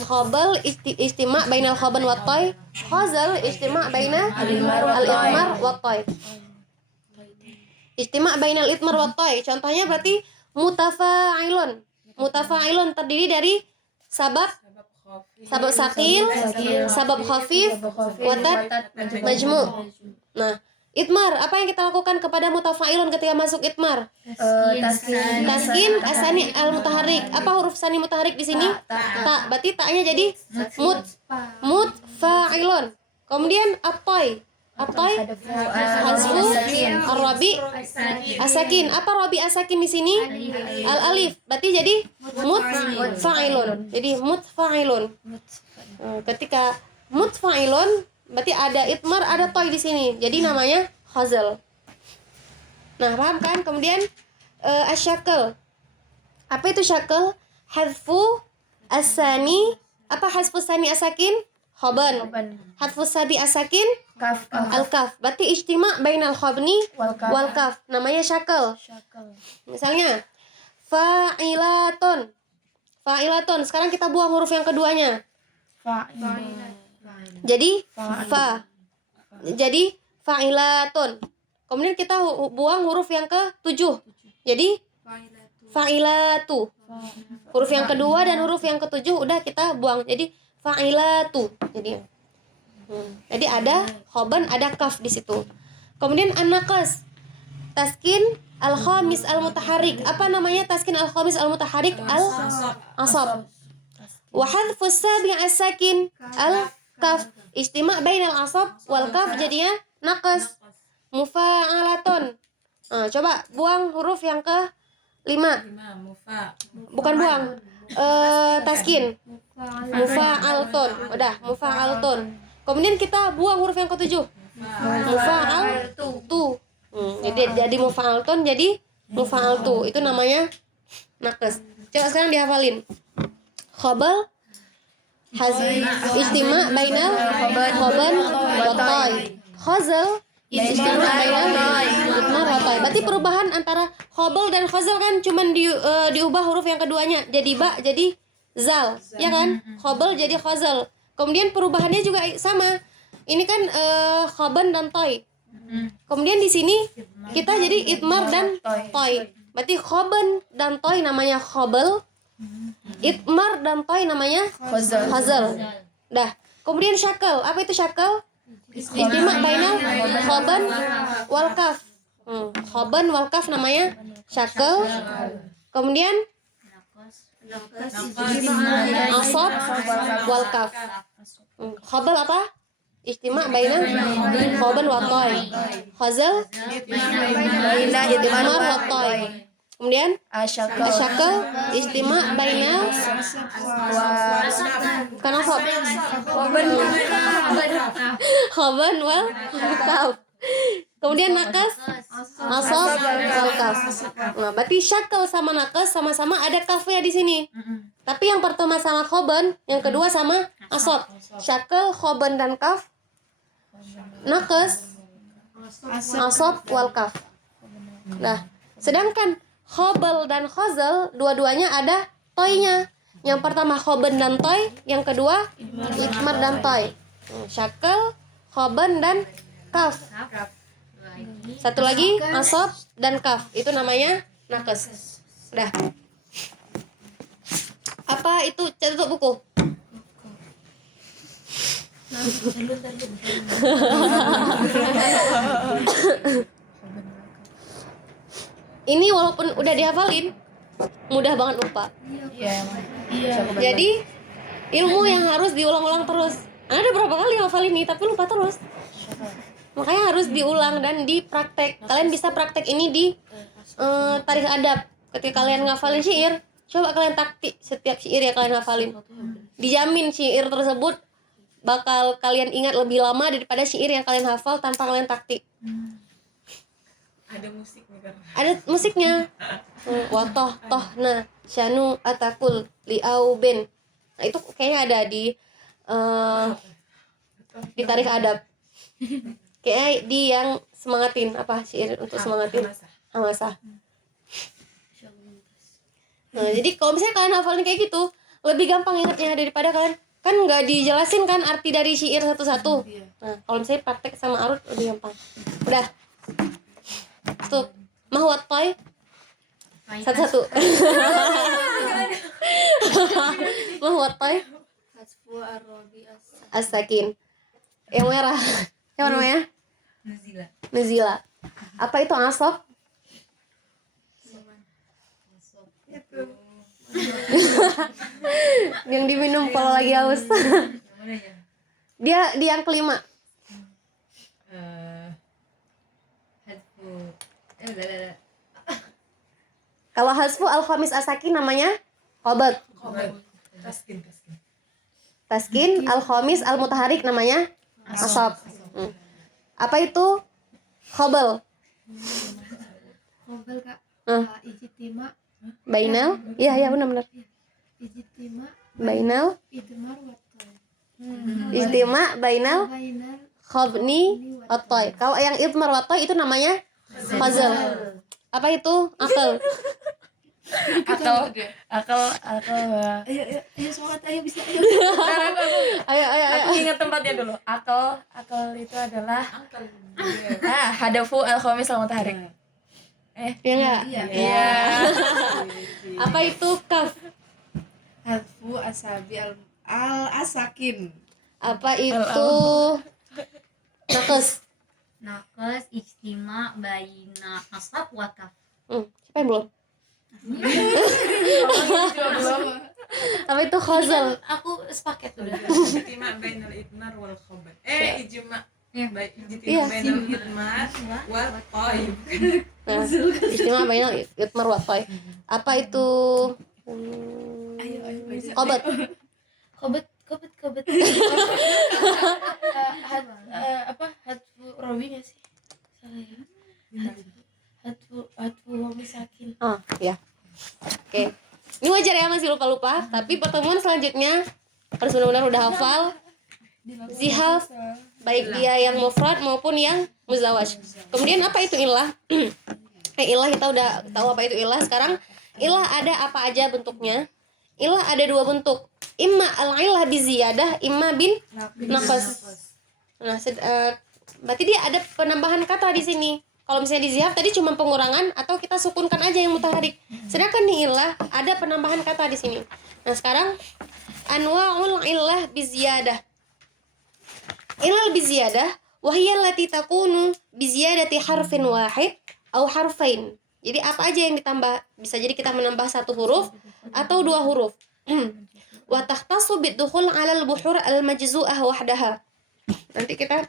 Khabal ijtima bainal khaban wa toy. Khazal ijtima bainal al-itmar wa toy. Ijtima bainal itmar wa toy. Contohnya berarti mutafa'ilun. Mutafa'ilun terdiri dari sabab sakil, sabab khafif, watat, majmu. Nah, itmar, apa yang kita lakukan kepada mutafa'ilun ketika masuk itmar? Taskin asani al-mutaharik. Apa huruf sani mutaharik di sini? Ta. Berarti ta'nya jadi mutfa'ilun. Kemudian atoy. Hasfu ar-rabi asakin. Apa rabi asakin di sini? Al-alif. Berarti jadi mutfa'ilun. Jadi mutfa'ilun. Ketika mutfa'ilun berarti ada itmar, ada toy di sini. Jadi namanya khazal. Nah, paham kan? Kemudian asyakal. Apa itu syakal? Hadfu asani. Apa hasfu sani asakin? Khoban. Hadfu sabi asakin? Al-kaf. Berarti ijtima bainal khobni wal kaf. Namanya syakal. Misalnya fa'ilatun. Sekarang kita buang huruf yang keduanya. Jadi Jadi fa'ilatun. Kemudian kita buang huruf yang ke-7. Jadi fa'ilatu. Huruf yang kedua dan huruf yang ke-7 udah kita buang. Jadi fa'ilatu. Jadi ada khoban, ada kaf di situ. Kemudian an-naqas. Taskin al-khamis al-mutaharik. Apa namanya taskin al-khamis al-mutaharik? Al-asab. Wa hadfus sabi' as-sakin al-kaf. Ijtima' bainal asab wal kaf jadinya naqas. Mufa'alatun. Coba buang huruf yang ke 5. Mufa. Bukan buang. Taskin. Mufa'altun. Udah, mufa'altun. Kemudian kita buang huruf yang ke-7. Mufa'altu. Jadi mufa'altun jadi mufa'altu. Itu namanya naqas. Coba sekarang dihafalin. Khabal ijtima' bainal khaban wa ta'i. Khazal ijtima' bainal idmar wa ta'i. Berarti perubahan antara khabal dan khazal kan cuman diubah huruf yang keduanya jadi ba jadi zal, ya kan? Khabal jadi khazal. Kemudian perubahannya juga sama. Ini kan khaban dan toy. Kemudian di sini kita jadi idmar dan toy. Berarti khaban dan toy namanya khabal. Idmar dan toy namanya khazal. Dah. Kemudian syakal. Apa itu syakal? Ijtima' bainal khaban wal kaf. Khaban wal kaf namanya syakal. Kemudian asab wal kaf. Khabal apa? Ijtima' bainal khaban wa toy. Khazal idmar wa toy. Kemudian asyakal ijtima' bainal kanasab khaban wal kaf. Kemudian nakas asab wal kaf. Nah, berarti syakal sama nakas sama-sama ada kafnya di sini. Tapi yang pertama sama khaban, yang kedua sama asab. Syakal, khaban dan kaf. Nakas asab wal kaf. Nah, sedangkan khabal dan khazal dua-duanya ada toynya. Yang pertama khoban dan toy, yang kedua idmar dan toy. Syakal, khoban dan kaf. Satu lagi asab dan kaf. Itu namanya nakes. Udah. Apa itu? Catat buku. Ini walaupun udah dihafalin, mudah banget lupa. Jadi ilmu yang harus diulang-ulang terus. Ada berapa kali hafal ini tapi lupa terus. Makanya harus diulang dan dipraktek. Kalian bisa praktek ini di tarikh adab. Ketika kalian ngafalin syair, coba kalian taktik setiap syair yang kalian hafalin. Dijamin syair tersebut bakal kalian ingat lebih lama daripada syair yang kalian hafal tanpa kalian taktik. Ada musiknya kan? Ada musiknya. Watoh tohna syanu atakul liauben. Nah, itu kayaknya ada di tarikh adab. Kayaknya di yang semangatin apa syair untuk semangatin hamasah. Nah, jadi kalau misalnya kalian hafalin kayak gitu, lebih gampang ingatnya daripada kalian kan nggak dijelasin kan arti dari syair satu-satu. Nah, kalau misalnya praktek sama arut lebih gampang. Udah. Stop. Mahwat toy. Satu-satu. Mahwat toy. As-sakin. Yang merah. Yang mana namanya? Nuzila. Apa itu asab? Yang diminum kalau lagi haus. Dia di yang kelima. Kalau hasfu al-khamis as-sakin namanya khobat. Taskin al-khamis al-mutaharik namanya asab. Apa itu khabal? Khabal Kak. Ijtima Bainal? Iya benar. ijtima Bainal idmar wa toy. ijtima bainal Bainal khabni wa toy. Kalau yang idmar wa toy itu namanya khazal. Apa itu? Akal. Ayo sholat, ayo bisa. Ayo. Aku ingat tempatnya dulu. Akal itu adalah hadafu al-khamis al-mutaharik. Ya enggak? Iya. Apa itu kaf? Hadfu asabi al-asakin. Apa itu nakes? Nakes ijtima baina asab wa kaf. Siapa yang belum? Apa Apa itu khazal? Aku sepaket udah. Ijtima bainal idmar wal khabar. Ijtima. Iya. Baik, Iya. ijtima bainal idmar wal qaib. Nah, istimewa bainal idmar wa taif. Apa itu? Khobat. Kobet. Apa? Hadfu rawi nggak sih? Salah ya. Hadfu wa misakin. Oh, ya. Oke. Ini wajar ya masih lupa-lupa, tapi pertemuan selanjutnya harus benar-benar udah hafal zihaf, baik dia yang mufrad maupun yang muzawaj. Kemudian apa itu ilah? Ilah kita udah tahu apa itu ilah. Sekarang ilah ada apa aja bentuknya? Ilah ada dua bentuk. Imma al-ilah bi ziyadah, imma bin naqas. Nah, berarti dia ada penambahan kata di sini. Kalau misalnya di zihaf tadi cuma pengurangan atau kita sukunkan aja yang mutaharik. Sedangkan di ilah ada penambahan kata di sini. Nah, sekarang anwa'ul ilah bi ziyadah. Ilah bi ziyadah wa hiya allati takunu bi ziyadati harfin wahid au harfain. Jadi apa aja yang ditambah? Bisa jadi kita menambah satu huruf atau dua huruf. Wa takhtassu bidukhul 'ala al-buhur al-majzu'ah wahdaha. Nanti kita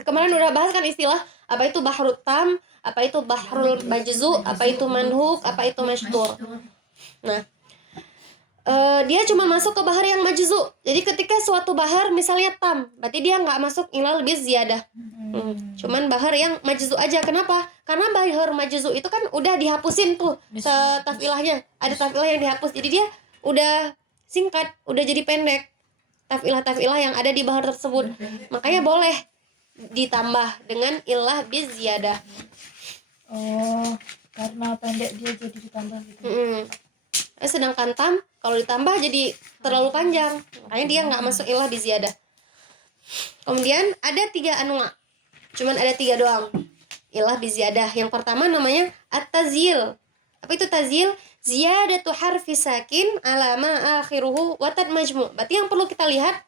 kemarin udah bahas kan istilah apa itu bahrut tam, apa itu bahrul majzu, apa itu manhuk, apa itu mashdur. Nah, dia cuma masuk ke bahar yang majzu. Jadi ketika suatu bahar misalnya tam, berarti dia nggak masuk ilal bis ziyadah. Cuman bahar yang majzu aja. Kenapa? Karena bahar majzu itu kan udah dihapusin tuh tafilahnya. Ada tafilah yang dihapus. Jadi dia udah singkat, udah jadi pendek. Tafilah-tafilah yang ada di bahar tersebut. Makanya boleh ditambah dengan ilah biz ziyadah. Oh, karena pendek dia jadi ditambah gitu. Sedangkan tam kalau ditambah jadi terlalu panjang, makanya dia nggak masuk ilah biz ziyadah. Kemudian ada 3 anwa, cuman ada 3 doang ilah biz ziyadah. Yang pertama namanya at-tazyil. Apa itu tazyil? Ziyadatu harfi sakin ala ma akhiruhu wa tad majmu'. Berarti yang perlu kita lihat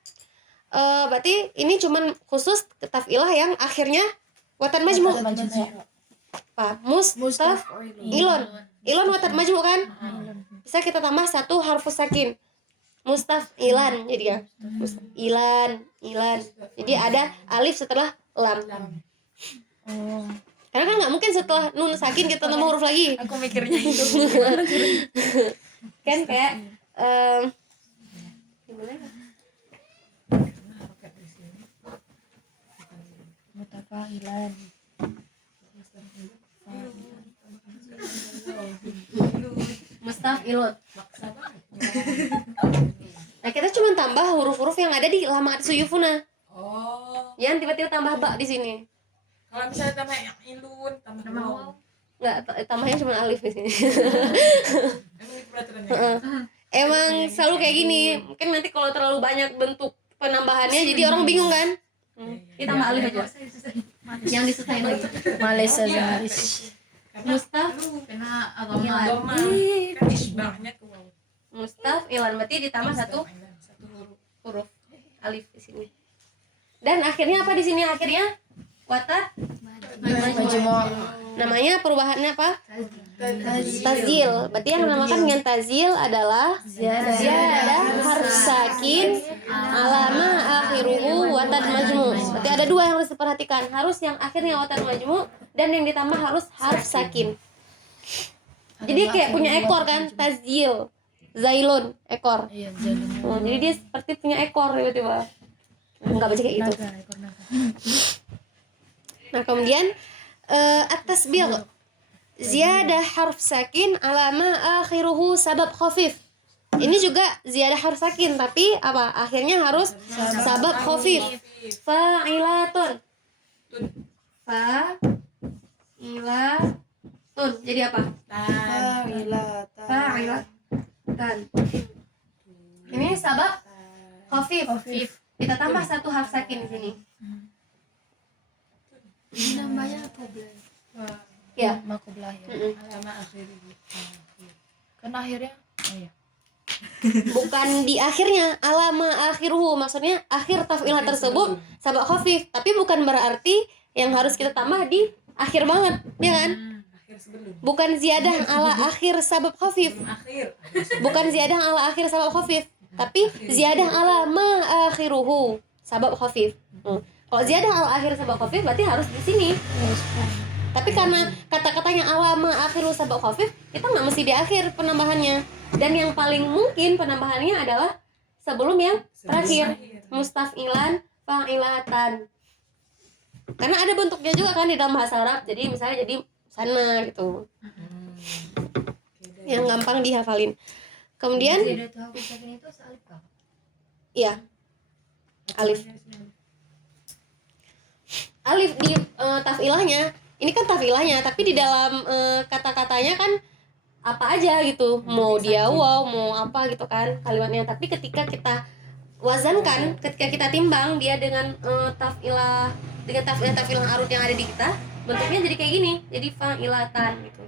berarti ini cuman khusus tafilah yang akhirnya watan majmu. Apa? Mustaf ilon watan majmu kan? Bisa kita tambah satu harfus sakin. Mustaf ilan jadi ya. Ilan. Jadi ada alif setelah lam. Oh, Karena kan nggak mungkin setelah nun sakin kita tambah huruf lagi. aku mikirnya itu. Kan kayak gimana ya? Mutafa'ilan. Mustafilun. Nah, kita cuma tambah huruf-huruf yang ada di lama suyufuna. Oh, Yang tiba-tiba tambah ba di sini. kalau misalnya tambah yang ilun, tambah waw. Enggak, tambahnya cuma alif di sini. Emang itu peraturannya. Emang selalu kayak gini. Mungkin nanti kalau terlalu banyak bentuk penambahannya jadi orang bingung kan? Kita tambah alif aja. Yang disusahin lagi. Malaysia Iya. Mustaf Karena Ilan. Doma kan isbahnya ke waw. Mustafilan berarti ditambah satu Satu huruf. huruf alif di sini. Dan akhirnya apa di sini? Akhirnya watat Majmu'. namanya perubahannya apa? Tazil. Berarti yang dinamakan dengan tazil adalah ziyadah harf sakin alama akhiruhu watad majmu. Berarti ada 2 yang harus diperhatikan. Harus yang akhirnya watad majmu dan yang ditambah harus harf sakin. Jadi kayak punya ekor kan, tazil. Zailun, ekor. Iya, jalur. Jadi dia seperti punya ekor tiba-tiba. Enggak baca kayak gitu. Naga, ekor naga. Nah, kemudian at-tasbigh. Ziyadah harf sakin alama akhiruhu sabab khafif. Ini juga ziyadah harf sakin tapi apa? Akhirnya harus sabab khafif. Fa'ilatun. Fa'ilatun. Jadi apa? Fa'ilatan. Ini sabab khafif. Kita tambah satu harf sakin di sini. Ini namanya problem. Ya. Makublah ya. Alama akhirnya. Karena akhirnya iya. Bukan di akhirnya, alama akhiruhu, maksudnya akhir tafilah tersebut sabab khafif, tapi bukan berarti yang harus kita tambah di akhir banget, ya kan? bukan ziyadah ala akhir sabab khafif. Bukan ziyadah ala akhir sabab khafif, tapi ziyadah ala ma akhiruhu sabab khafif. Kalau ziyadah ala akhir sabab khafif berarti harus di sini. Tapi karena kata-katanya ala ma akhiru sabab khafif, kita nggak mesti di akhir penambahannya. Dan yang paling mungkin penambahannya adalah sebelum yang terakhir, mustaf'ilan fa'ilatan. Karena ada bentuknya juga kan di dalam bahasa Arab. Jadi misalnya jadi sana gitu. Yang gampang dihafalin. Kemudian Ziyadah tuh aku sakin itu salib kah? iya. Alif. Alif di taf'ilahnya. Ini kan taf'ilahnya, tapi di dalam kata-katanya kan apa aja gitu. Mau dia waw, mau apa gitu kan kalimatnya. Tapi ketika kita wazankan, ketika kita timbang dia dengan taf'ilah arut yang ada di kita, bentuknya jadi kayak gini, jadi fa'ilatan gitu.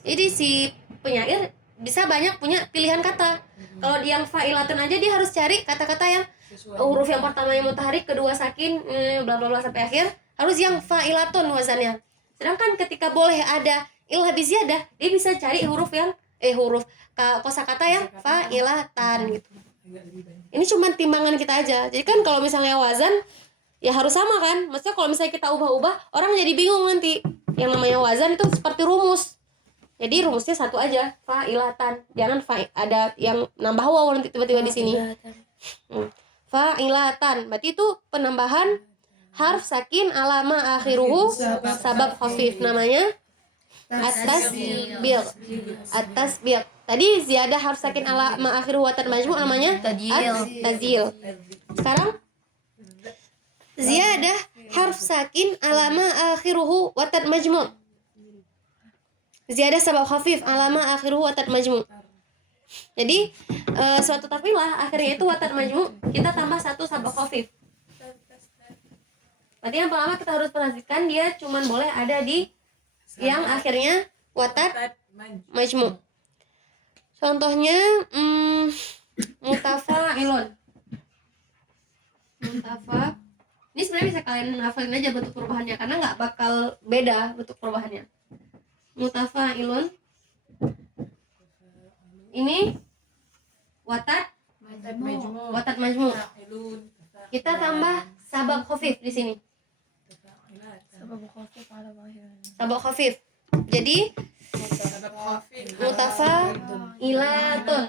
Jadi si penyair bisa banyak punya pilihan kata. Kalau yang fa'ilatun aja dia harus cari kata-kata yang huruf yang pertamanya mutaharik, kedua sakin, bla bla bla sampai akhir, harus yang fa'ilatun wazannya. Sedangkan ketika boleh ada ilah biziyadah, dia bisa cari huruf yang kosakata yang fa'ilatan gitu. Ini cuma timbangan kita aja. Jadi kan kalau misalnya wazan ya harus sama kan. Maksudnya kalau misalnya kita ubah-ubah, orang jadi bingung nanti. Yang namanya wazan itu seperti rumus. Jadi rumusnya satu aja, fa'ilatan. Jangan ada yang nambah waw nanti tiba-tiba di sini. Fa'ilatan. Berarti itu penambahan harf sakin alama akhiruhu sabab khafif, namanya atas bil. Tadi ziyadah harf sakin alama akhiruhu wa majmu namanya tazil. Sekarang ziyadah harf sakin alama akhiruhu wa majmu. Ziyadah sabab khafif alama akhiruhu wa majmu. Jadi suatu tafilah akhirnya itu wa majmu, kita tambah satu sabab khafif. Berarti yang pertama kita harus perhatikan dia cuman boleh ada di yang akhirnya watat majmu. Contohnya mutafa'ilun. Ini sebenarnya bisa kalian hafalin aja bentuk perubahannya karena nggak bakal beda bentuk perubahannya. Mutafa'ilun. Ini watat majmu. Kita tambah sabab khafif di sini. Sabab khafif. Jadi mutafa'ilatun.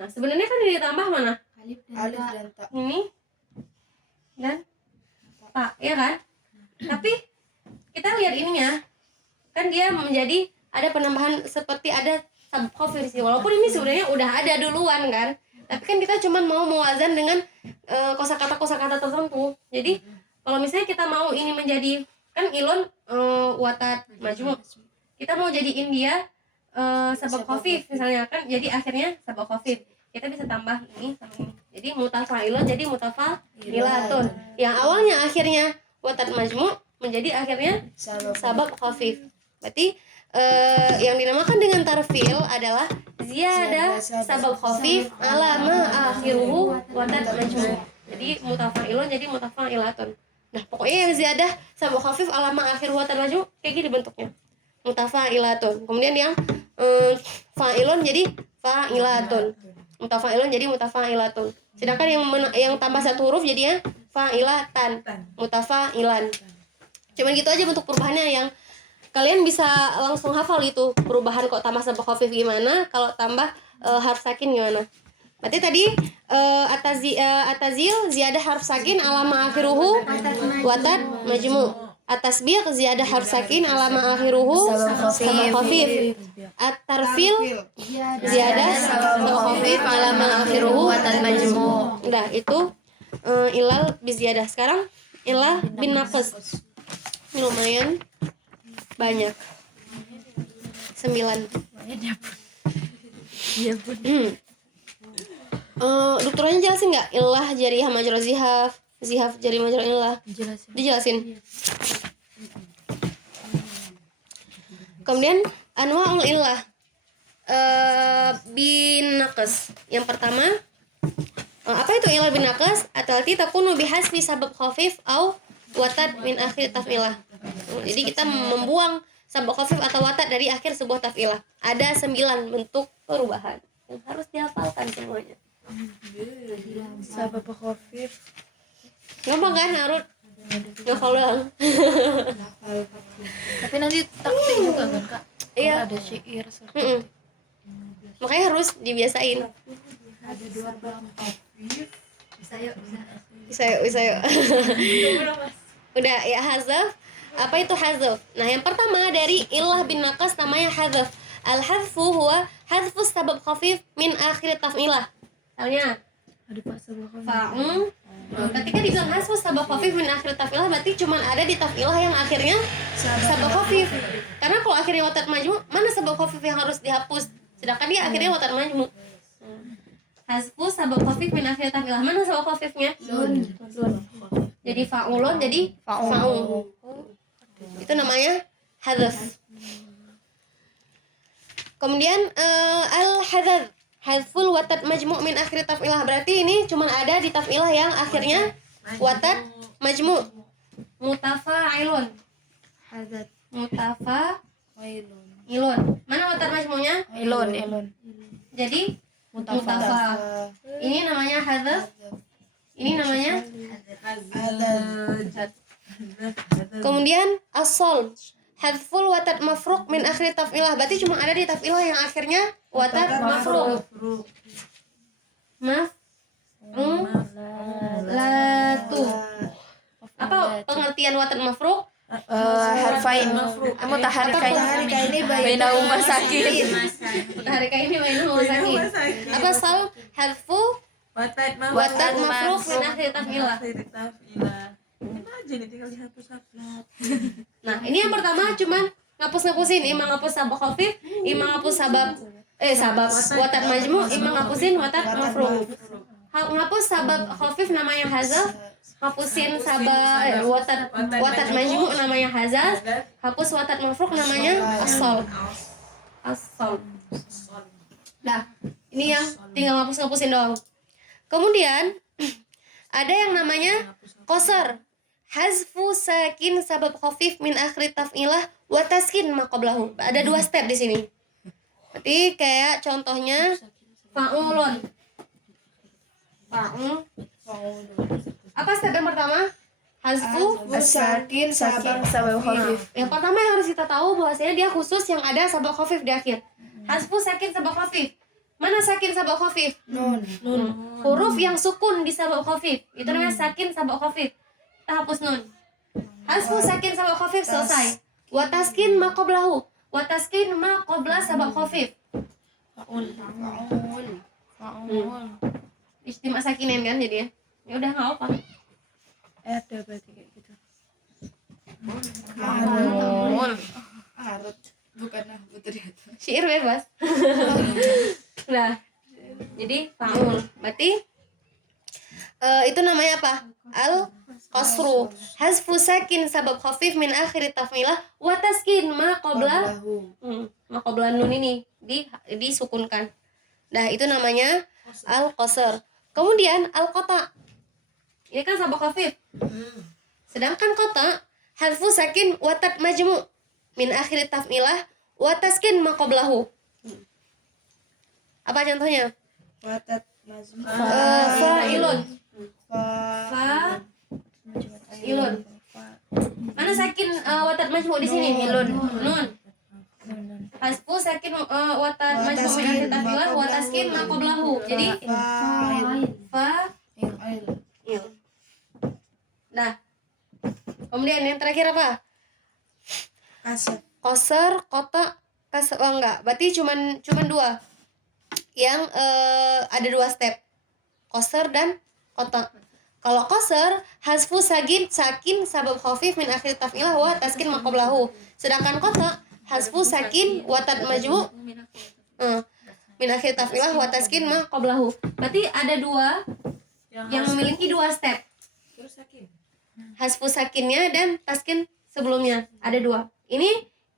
Nah, sebenarnya kan ini ditambah mana? Alif Alif dan ta. dan ta. Ini dan tak, ya kan? Tapi kita lihat ininya, kan dia menjadi ada penambahan seperti ada sabab khafif sih. Walaupun ini sebenarnya udah ada duluan kan, tapi kan kita cuma mau mewazan dengan kosakata tertentu. Jadi kalau misalnya kita mau ini menjadi kan ilon watat majmu, kita mau jadiin dia sabab khafif misalnya kan, jadi akhirnya sabab khafif, kita bisa tambah ini sama ini. Jadi mutafa'ilun jadi mutafa'ilatun. Yang awalnya akhirnya watat majmu menjadi akhirnya sabab khafif. Berarti yang dinamakan dengan tarfil adalah ziyadah sabab khafif ala ma akhiruhu watat majmu. Jadi mutafa'ilun jadi mutafa'ilatun. Nah, pokoknya yang ziyadah sabab khafif ala ma akhiruhu watat majmu kayak gini bentuknya. Mutafa'ilatun. Kemudian yang fa'ilun jadi fa'ilatun. Mutafa'ilun jadi mutafa'ilatun. Sedangkan yang tambah satu huruf jadinya fa'ilatan, mutafa'ilan. Cuman gitu aja bentuk perubahannya yang kalian bisa langsung hafal gitu. Perubahan kok tambah sabab khafif gimana, kalau tambah harf sakin gimana. Berarti tadi atazil ziyadah harf sakin alama akhiruhu watat majmu. Atasbiq ziyadah harf sakin alama akhiruhu sabab khafif. At-tarfil ziyadah sabab khafif alama akhiruhu watat majmu. Udah itu ilal biziyadah. Sekarang ilal bin naqs. Ini lumayan banyak. 9. Iya pun. Dokternya jelasin nggak ilah jariyah majrur zihaf jari majrur ilah? Dijelasin. Kemudian anwaul ilah. bin naqas. Yang pertama, apa itu ilah bin naqas? Atlati takunu bihasbi sabab khafif au watad min akhir taf'ilah. Jadi kita membuang sabab khafif atau watad dari akhir sebuah taf'ilah. Ada 9 bentuk perubahan yang harus dihafalkan semuanya. Sabab khafif. Gampang kan, Harut? Ngafal doang. Tapi nanti taktik juga kan kak? Iya. Ada syair seperti Mm-mm. Makanya harus dibiasain. Bisa yuk, bisa. Bisa yuk. Udah ya, hazaf. Apa itu hazaf? Nah, yang pertama dari ilah bin naqas namanya hazaf. Al-hazfu huwa hazfu sabab khafif min akhir taf'ilah. Misalnya Ada pak sabab khafif. fa'um. Ketika dibilang hazfu sabab khafif min akhir taf'ilah berarti cuma ada di taf'ilah yang akhirnya sabab khafif. Karena kalau akhirnya watad majmu, mana sabab khafif yang harus dihapus? Sedangkan dia akhirnya watad majmu. Hazfu sabab khafif min akhir taf'ilah. Mana sabab khafifnya? Nun. Jadi fa'ulun jadi fa'um. Itu namanya hadzaf. Kemudian al-hadzaf, hadzful watad majmu' min akhir taf'ilah. Berarti ini cuma ada di taf'ilah yang akhirnya watad majmu'. Mutafa'ilun. Hazat. Mutafa'ilun. Mana watad majmu'nya? Ilon. Jadi mutafa. Ini namanya hadzaf. Ini namanya. Kemudian as-salb, hadzful watad mafruq min akhir taf'ilah. Berarti cuma ada di taf'ilah yang akhirnya watad mafruq. Latu. Apa pengertian watad mafruq? Harfain. Mutaharikain. Bainahuma sakin. Mutaharika ini mainan sakit. Apa sal hadzfu watad mafruq min akhir taf'ilah. Imagine tinggal dihapus-hapus. Nah, ini yang pertama cuman ngapus-ngapusin, imam ngapus sabab khafif, imam ngapus sabab watad majmu, imam ngapusin watad mafruq. Ngapus sabab khafif namanya hazaf, ngapusin sabab watad majmu namanya hazaf, hapus watad mafruq namanya as-salb. Nah, ini yang tinggal ngapus-ngapusin doang. Kemudian ada yang namanya qasar. Hazfu sakin sabab khafif min akhir taf'ilah wa taskin ma qablahu. Ada 2 step di sini. Berarti kayak contohnya fa'ulun. Apa step yang pertama? Hazfu Sakin sabab khafif. Yang pertama yang harus kita tahu bahwasanya dia khusus yang ada sabab khafif di akhir. Hazfu sakin sabab khafif. Mana sakin sabab khafif? Nun. Huruf yang sukun di sabab khafif itu namanya sakin sabab khafif. Kita hapus nun. Hazfu sakin sabab khafif selesai. Wa taskin ma qablahu. Wa taskin ma qabla sabab khafif. Istimak sakinin kan jadinya. Ya udah enggak apa. Ada berarti kayak gitu. Syair bebas. Nah, jadi faul. Berarti itu namanya apa? Al-qasru. Hazfu sakin sabab khafif min akhir taf'ilah wa taskin ma qabla nun ini disukunkan. Nah, itu namanya al-qasr. Kemudian al-qata. Ini kan sabab khafif. Sedangkan qata hazfu sakin wa tad majmu min akhir taf'ilah wa taskin ma qablahu. Apa contohnya? Fa'ilun. Fa'ilun. Mana sakin watad majmu di sini? Nun. Hasfu sakin watad majmu min akhir taf'ilah wa taskin ma qablahu. Jadi fa'il. Nah. Kemudian yang terakhir apa? Qasar, qata, kasar. Oh enggak, berarti cuman 2. Yang ada 2 step. Qasar dan qata. Kalau qasar, hazfu sakin sabab khafif min akhir taf'ilah wa taskin ma qablahu. Sedangkan qata, hazfu sakin wa tad majmu min akhir taf'ilah wa taskin ma qablahu. Berarti ada 2 yang memiliki 2 step. Hazfu sakinnya dan taskin sebelumnya ada 2. Ini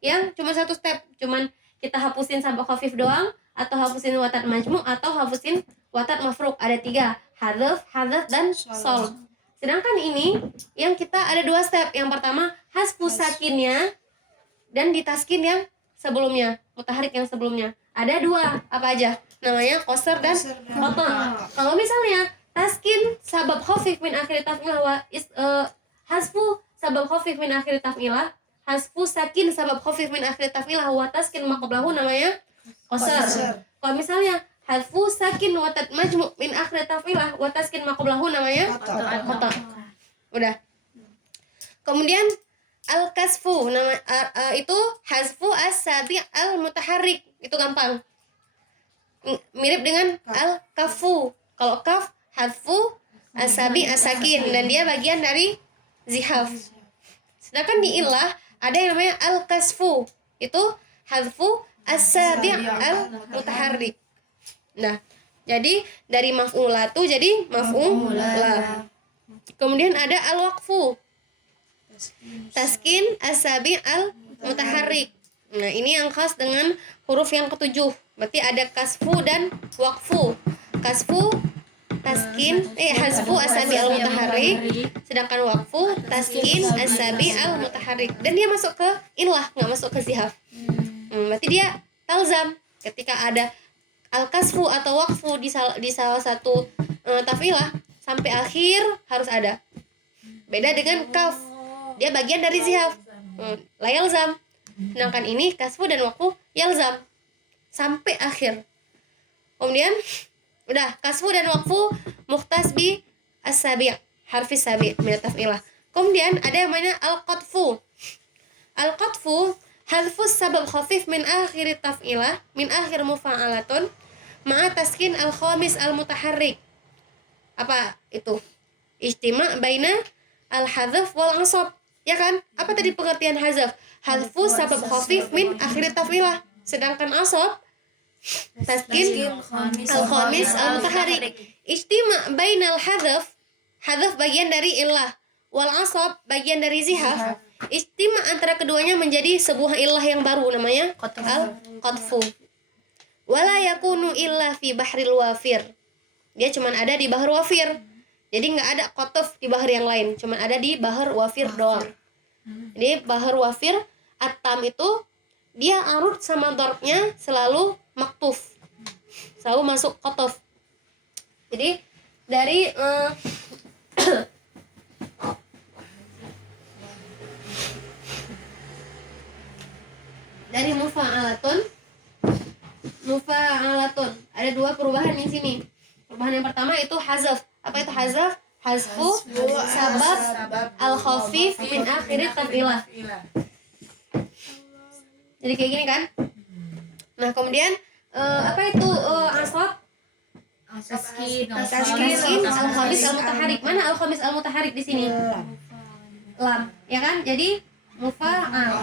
yang cuma 1 step, cuman kita hapusin sabab khafif doang, atau hafusin watat majmu atau hafusin watat mafruk. Ada 3, hadzaf, hadzaf dan solb. Sedangkan ini yang kita ada 2 step. Yang pertama hasfu sakinnya dan ditaskin yang sebelumnya, mutaharik yang sebelumnya. Ada 2, apa aja? Namanya qasr dan qata'. Kalau misalnya taskin sabab khafif min akhir taf'ilah wa hasfu sabab khafif min akhir taf'ilah, hasfu sakin sabab khafif min akhir taf'ilah wa taskin ma qablahu namanya qasr. Kalau misalnya hasfu sakin wa tat majmu' min akhir taf'ilah wa taskin ma qablahu namanya qata'. Udah. Kemudian al-kasfu itu hasfu as-sabi' al-mutaharrik. Itu gampang. Mirip dengan al-kafu. Kalau kaf hasfu as-sabi' as-sakin dan dia bagian dari zihaf. Sedangkan di ilah ada yang namanya al-kasfu. Itu hasfu as-sabi' al-mutaharrik. Nah, jadi dari maf'ulatu jadi maf'ulah. Kemudian ada al-waqfu. Taskin as-sabi' al-mutaharrik. Nah, ini yang khas dengan huruf yang ketujuh. Berarti ada kasfu dan waqfu. Kasfu taskin hasfu as-sabi' al-mutaharrik, sedangkan waqfu taskin as-sabi' al-mutaharrik. Dan dia masuk ke ilah, nggak masuk ke zihaf. Berarti dia talzam. Ketika ada al-kasfu atau waqfu di salah satu tafilah sampai akhir harus ada. Beda dengan kaf. Dia bagian dari zihaf. La yalzam. Sedangkan ini kasfu dan waqfu yalzam sampai akhir. Kemudian udah kasfu dan waqfu mukhtas bi as-sabi', harfi sabi' min taf'ilah. Kemudian ada yang namanya al-qatfu. Al-qatfu hadfu sabab khafif min akhir taf'ilah min akhir mufa'alatun ma'a taskin al-khamis al-mutaharrik. Apa itu? Ijtima' baina al-hadzaf wal ansab. Ya kan? Apa tadi pengertian hazaf? Hadfu sabab khafif min akhir taf'ilah. Sedangkan asab taskin al-khamis al-mutaharrik. Ijtima' baina al-hadzaf, hadzaf bagian dari illah, wal asab bagian dari zihaf. Ijtima' antara keduanya menjadi sebuah illah yang baru namanya al-qatfu. Wala yakunu illa fi bahril wafir. Dia cuman ada di bahar wafir. Jadi nggak ada qatf di bahar yang lain, cuman ada di bahar wafir doang. Jadi bahar wafir at-tam itu dia arut sama darbnya selalu maktuf, selalu masuk qatf. Jadi dari dari mufa'alatun ada 2 perubahan di sini. Perubahan yang pertama itu hazaf. Apa itu hazaf? Hazfu sabab al-khafif min akhir taf'ilah. Jadi kayak gini kan? Nah, kemudian apa itu asab? Taskin al-khamis al-mutaharrik. Mana al-khamis al-mutaharrik di sini? Lam, ya kan? Jadi mufa'al.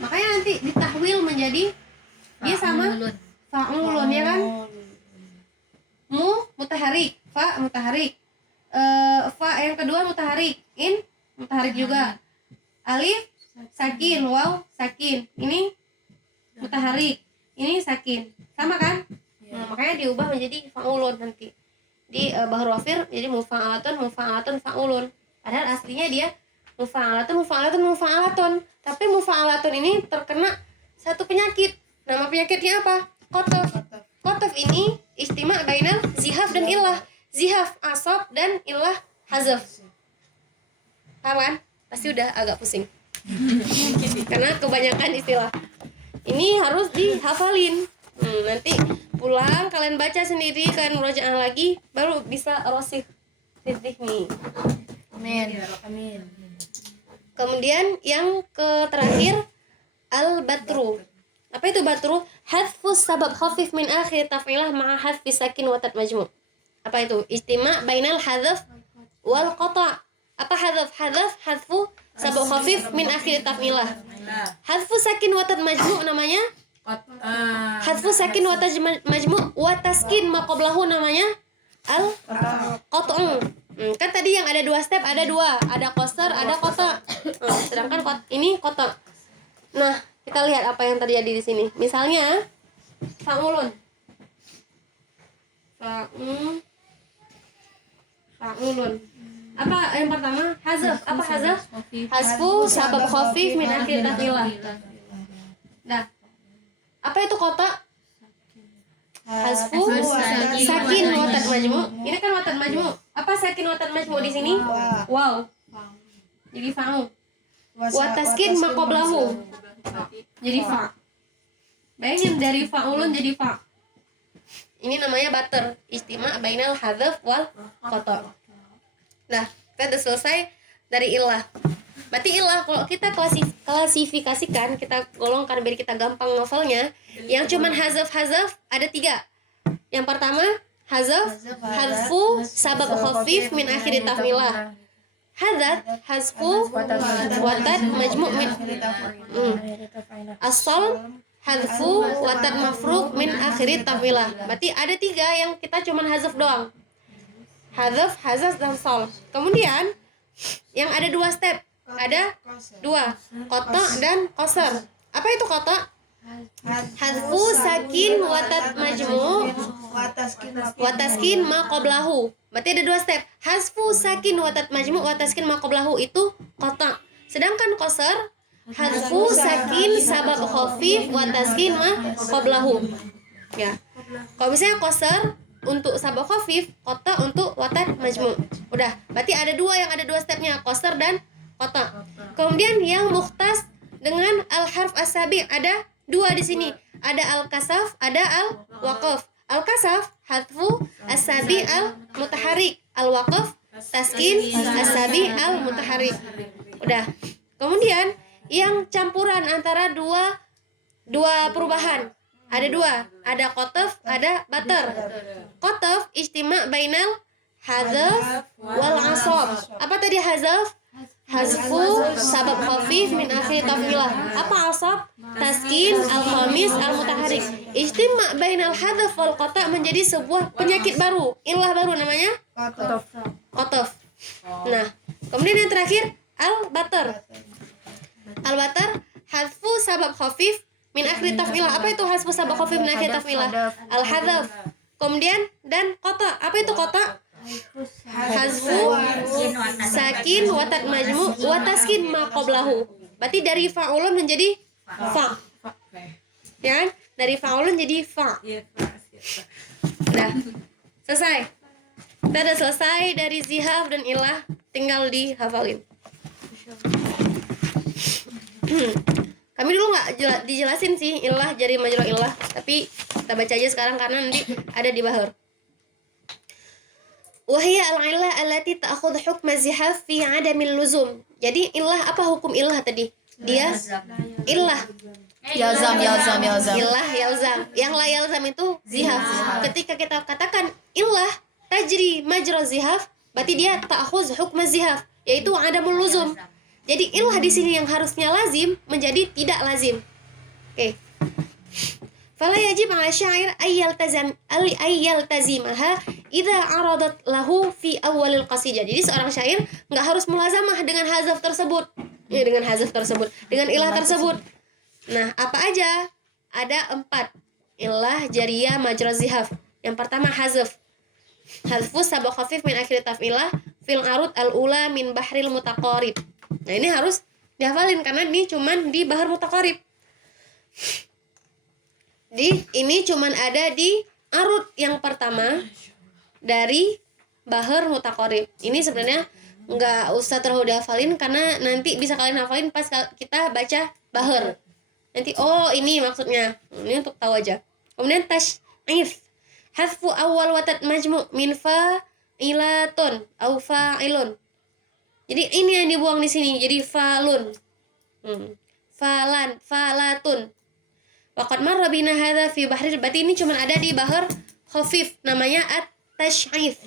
Makanya nanti ditahwil menjadi dia sama fa'ulun, ya kan? Mutaharik, fa mutaharik. Fa yang kedua mutaharik, in mutaharik juga. Alif sakin, waw sakin. Ini mutaharik, ini sakin. Sama kan? Nah, makanya diubah menjadi fa'ulun nanti. Di bahar wafir jadi mufa'alatun fa'ulun. Padahal aslinya dia mufa'alatun. Tapi mufa'alatun ini terkena satu penyakit. Nama penyakitnya apa? Qatf ini ijtima' bainal zihaf dan illah. Zihaf asab dan illah hazaf. Paham kan? Pasti udah agak pusing. Karena kebanyakan istilah. Ini harus dihafalin. Nanti pulang kalian baca sendiri, kalian murojaah lagi, baru bisa rosih nih. Amin. Kemudian yang terakhir al-batru. Apa itu batru? Hadfus sabab khafif min akhir taf'ilah ma'a hadfi sakin wa tat majmu'. Apa itu? Ijtima' bainal hadzaf wal qata'. Apa hadzaf? Hadfu sabab khafif min akhir taf'ilah. Hadfu sakin wa tat majmu' namanya hadfu sakin wa tat majmu' wa taskin ma qablahu namanya al qat'u. Kan tadi yang ada 2 step, ada 2, ada qasr, ada qata'. Sedangkan ini qata'. Nah, kita lihat apa yang terjadi di sini. Misalnya Fa'ulun. Fa'ulun. Apa yang pertama? Hazaf. Apa hazaf? Hasfu sabab khafif min akhir taf'ilah. Nah. Apa itu kota? Hasfu sakin watat majmu. Ini kan watat majmu. Apa sakin watat majmu di sini? Wow. Jadi fa'u. Wataskin maqablahu. Jadi fa. Bayangin dari fa'ulun jadi fa. Ini namanya butter, istima bainal hadzaf wal qata. Nah, kita udah selesai dari ilah. Berarti ilah kalau kita klasifikasikan, kita golongkan biar kita gampang ngafalnya. Yang cuman hadzaf ada 3. Yang pertama hadzaf hadfu sabab khafif min akhir taf'ilah. Hadzaf hasfu watat majmu' min asal hadfu watat mafruq min akhir taf'ilah. Berarti ada 3 yang kita cuman hazaf doang. Hazaf, hazaf dan sol. Kemudian yang ada 2 step. Ada 2, qata dan qasar. Apa itu qata? Hadfu sakin watat majmu' wataskin ma qablahu. Berarti ada 2 step. Hasfu sakin watat majmu' wataskin ma qablahu itu qata. Sedangkan qasar hadfu sakin sabab khafif wataskin ma qablahu. Ya. Kalau misalnya qasar untuk sabab khafif, qata untuk watat majmu'. Udah, berarti ada 2 yang ada 2 stepnya, qasar dan qata. Kemudian yang mukhtas dengan al-harf as-sabi ada 2 di sini. Ada al-kasaf, ada al-waqaf. Al-kasaf hadfu as-sabi al-mutaharrik. Al-waqaf taskin as-sabi al-mutaharrik. Udah. Kemudian yang campuran antara dua perubahan. Ada 2. Ada qataf, ada batar. Qataf istima bainal hadzaf wal asab. Apa tadi hadzaf? Hazfu sabab khafif min akhir taf'ilah. Apa asab? Taskin al-khamis al-mutaharrik. Istima bainal hadzaf wal qata menjadi sebuah penyakit baru, ilah baru namanya qataf. Nah, kemudian yang terakhir al-batar. Al-batar hazfu sabab khafif min akhir taf'ilah. Apa itu hazfu sabab khafif min akhir taf'ilah? Al-hadzaf. Kemudian dan qata. Apa itu qata? Hazfu sakin watat majmu' wataskin ma qablahu. Berarti dari fa'ulun menjadi fa. Ya kan? Dari fa'ulun jadi fa. Udah. Selesai. Kita udah selesai dari zihaf dan ilah, tinggal dihafalin. Kami dulu nggak dijelasin sih ilah jari majrur ilah, tapi kita baca aja sekarang karena nanti ada di bahar. Wahia al-ilah allati ta'khudhu hukm zihaf fi 'adamil luzum. Jadi ilah, apa hukum ilah tadi? Dia ilah Yalzam. ilah yalzam. Yang la yalzam itu zihaf. Ketika kita katakan ilah tajri majra zihaf, berarti dia ta'khudh hukm zihaf, yaitu 'adamul luzum. Jadi ilah di sini yang harusnya lazim menjadi tidak lazim. Oke. Fala yajib 'ala syair ayyaltazimaha idza aradat lahu fi awalil qasidah. Jadi seorang syair enggak harus mulazamah dengan hazaf tersebut. Ya, dengan hazaf tersebut, dengan ilah tersebut. Nah, apa aja? Ada 4 ilah jariyah majra zihaf. Yang pertama hazaf. Hazfu sabab khafif min akhir taf'ilah fil arud al-ula min bahril mutaqarib. Nah, ini harus dihafalin karena ini cuman di bahar mutaqarib. Ini cuman ada di arud yang pertama dari bahar mutaqarib. Ini sebenarnya nggak usah terlalu dihafalin karena nanti bisa kalian hafalin pas kita baca bahar. Nanti oh ini maksudnya. Ini untuk tahu aja. Kemudian tas'if. Hadfu awal watat majmu' min fa'ilatun au fa'ilun. Jadi ini yang dibuang di sini jadi falun. Falatun. Waqad marra bina hadza fi bahril, berarti ini cuma ada di bahar khafif namanya at-tash'if.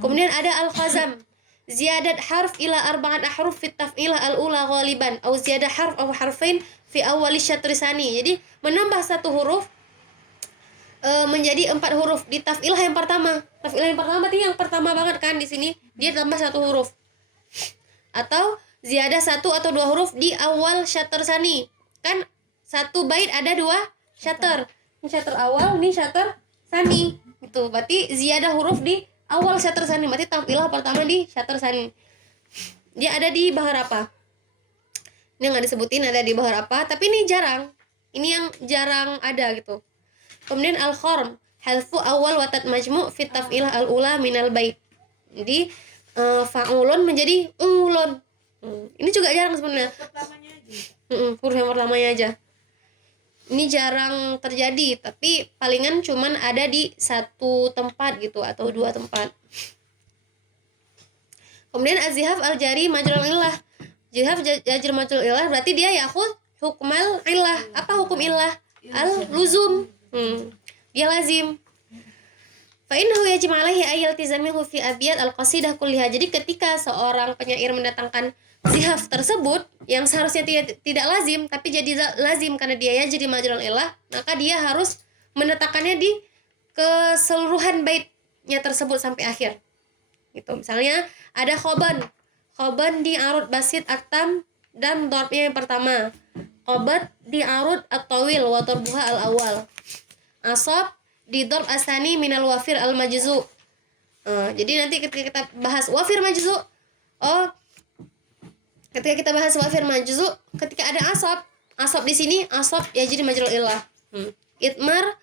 Kemudian ada al-khazam. Ziyadat harf ila 4 ahruf fi taf'ilah al-ula ghaliban atau ziyadah harf atau harfain fi awwal syatr sani. Jadi menambah 1 huruf menjadi 4 huruf di taf'ilah yang pertama. Taf'ilah yang pertama berarti yang pertama banget kan di sini dia tambah 1 huruf. Atau ziyadah 1 atau 2 huruf di awal syatr sani. Kan 1 bait ada 2 syater. Ini syater awal, ini syater sani. Gitu. Berarti ziyadah huruf di awal syater sani. Berarti tampilah pertama di syater sani. Dia ada di bahar apa? Ini nggak disebutin ada di bahar apa, tapi ini jarang. Ini yang jarang ada gitu. Kemudian al-kharm, halfu awal watat majmu' fit taf'ilah al-ula minal bait. Jadi fa'ulun menjadi ulun. Ini juga jarang sebenarnya. Pertamanya aja. Huruf yang pertamanya aja. Ini jarang terjadi, tapi palingan cuman ada di satu tempat gitu atau dua tempat. Kemudian az-zihaf al-jari majrul illah. Zihaf jajr majrul illah berarti dia yakhud hukmal illah. Apa hukum illah? Al-luzum. Dia lazim. Fa innahu yajib alaihi ay yaltizamihu fi abyad al-qasidah kulliha. Jadi ketika seorang penyair mendatangkan zihaf tersebut yang seharusnya tidak lazim tapi jadi lazim karena dia yajri majrul illah, maka dia harus menetapkannya di keseluruhan baitnya tersebut sampai akhir. Gitu. Misalnya ada khoban di arud basit atam dan darbnya yang pertama. Qobat di arud at-tawil wa darbuha al-awal. Asab di darb asani minal wafir al-majzu. Jadi nanti ketika kita bahas wafir majzu, ketika kita bahas wafir majzu, ketika ada asab di sini asab ya jadi majrul illah. Itmar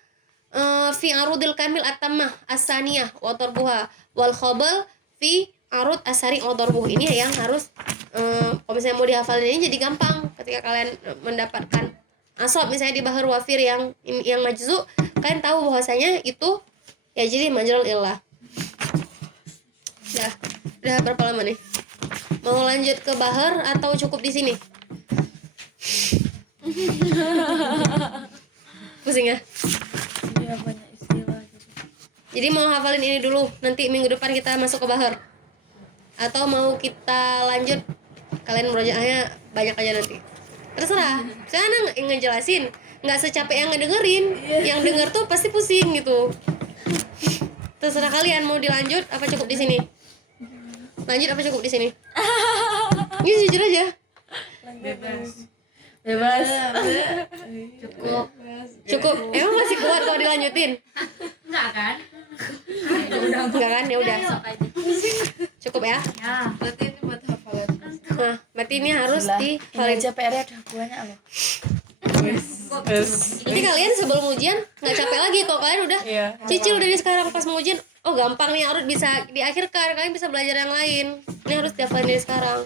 fi arudil kamil at-tammah as-saniyah wa darbuha wal khabal fi arud asari wa darbuh. Ini yang harus kalau misalnya mau dihafalin ini jadi gampang ketika kalian mendapatkan asab misalnya di bahar wafir yang majzu, kalian tahu bahwasanya itu ya jadi majrul illah. Udah berapa lama nih? Mau lanjut ke bahar atau cukup di sini? Pusing ya? Iya, banyak istilah gitu. Jadi mau hafalin ini dulu, nanti minggu depan kita masuk ke bahar. Atau mau kita lanjut, kalian murojaahnya banyak aja nanti. Terserah. Saya ngejelasin, nggak secapek yang ngedengerin. Yang denger tuh pasti pusing gitu. Terserah kalian mau dilanjut apa cukup di sini. Lanjut apa cukup di sini? Ini jujur aja. Bebas. Cukup. Emang masih kuat kalau dilanjutin? Enggak kan? Enggak kan? Ya udah. Cukup ya. Ya. Berarti ini buat hafalan. Nah, berarti ini harus Ini dihafalin. aja PR-nya udah banyak loh. Nanti kalian sebelum ujian nggak capek lagi kalau kalian udah Iya. cicil dari sekarang pas mau ujian. Oh gampang nih, harus bisa diakhirkan, kalian bisa belajar yang lain. Ini harus dihafalin dari sekarang.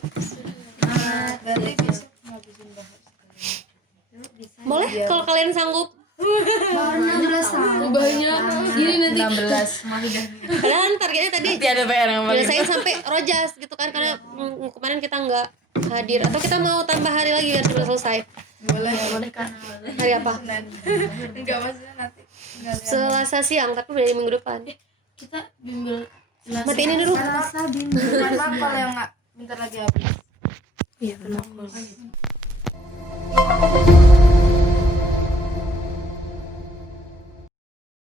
Berarti besok ngabisin bahas. Boleh kalau kalian sanggup. 16 tahun. Banyak. Gini nanti 16. Padahal kan targetnya tadi Nanti ada PR yang paling. saya sampai rojas gitu kan, karena kemarin kita nggak hadir. Atau kita mau tambah hari lagi biar sudah selesai. Boleh. Boleh kan? Hari apa? Enggak maksudnya nanti. Enggak lihat. Selasa siang, tapi dari minggu depan. kita bimbel jelas. Mati ini dulu. Rasa bimbel. Kenapa kalau yang enggak bentar lagi habis? Iya, kenapa?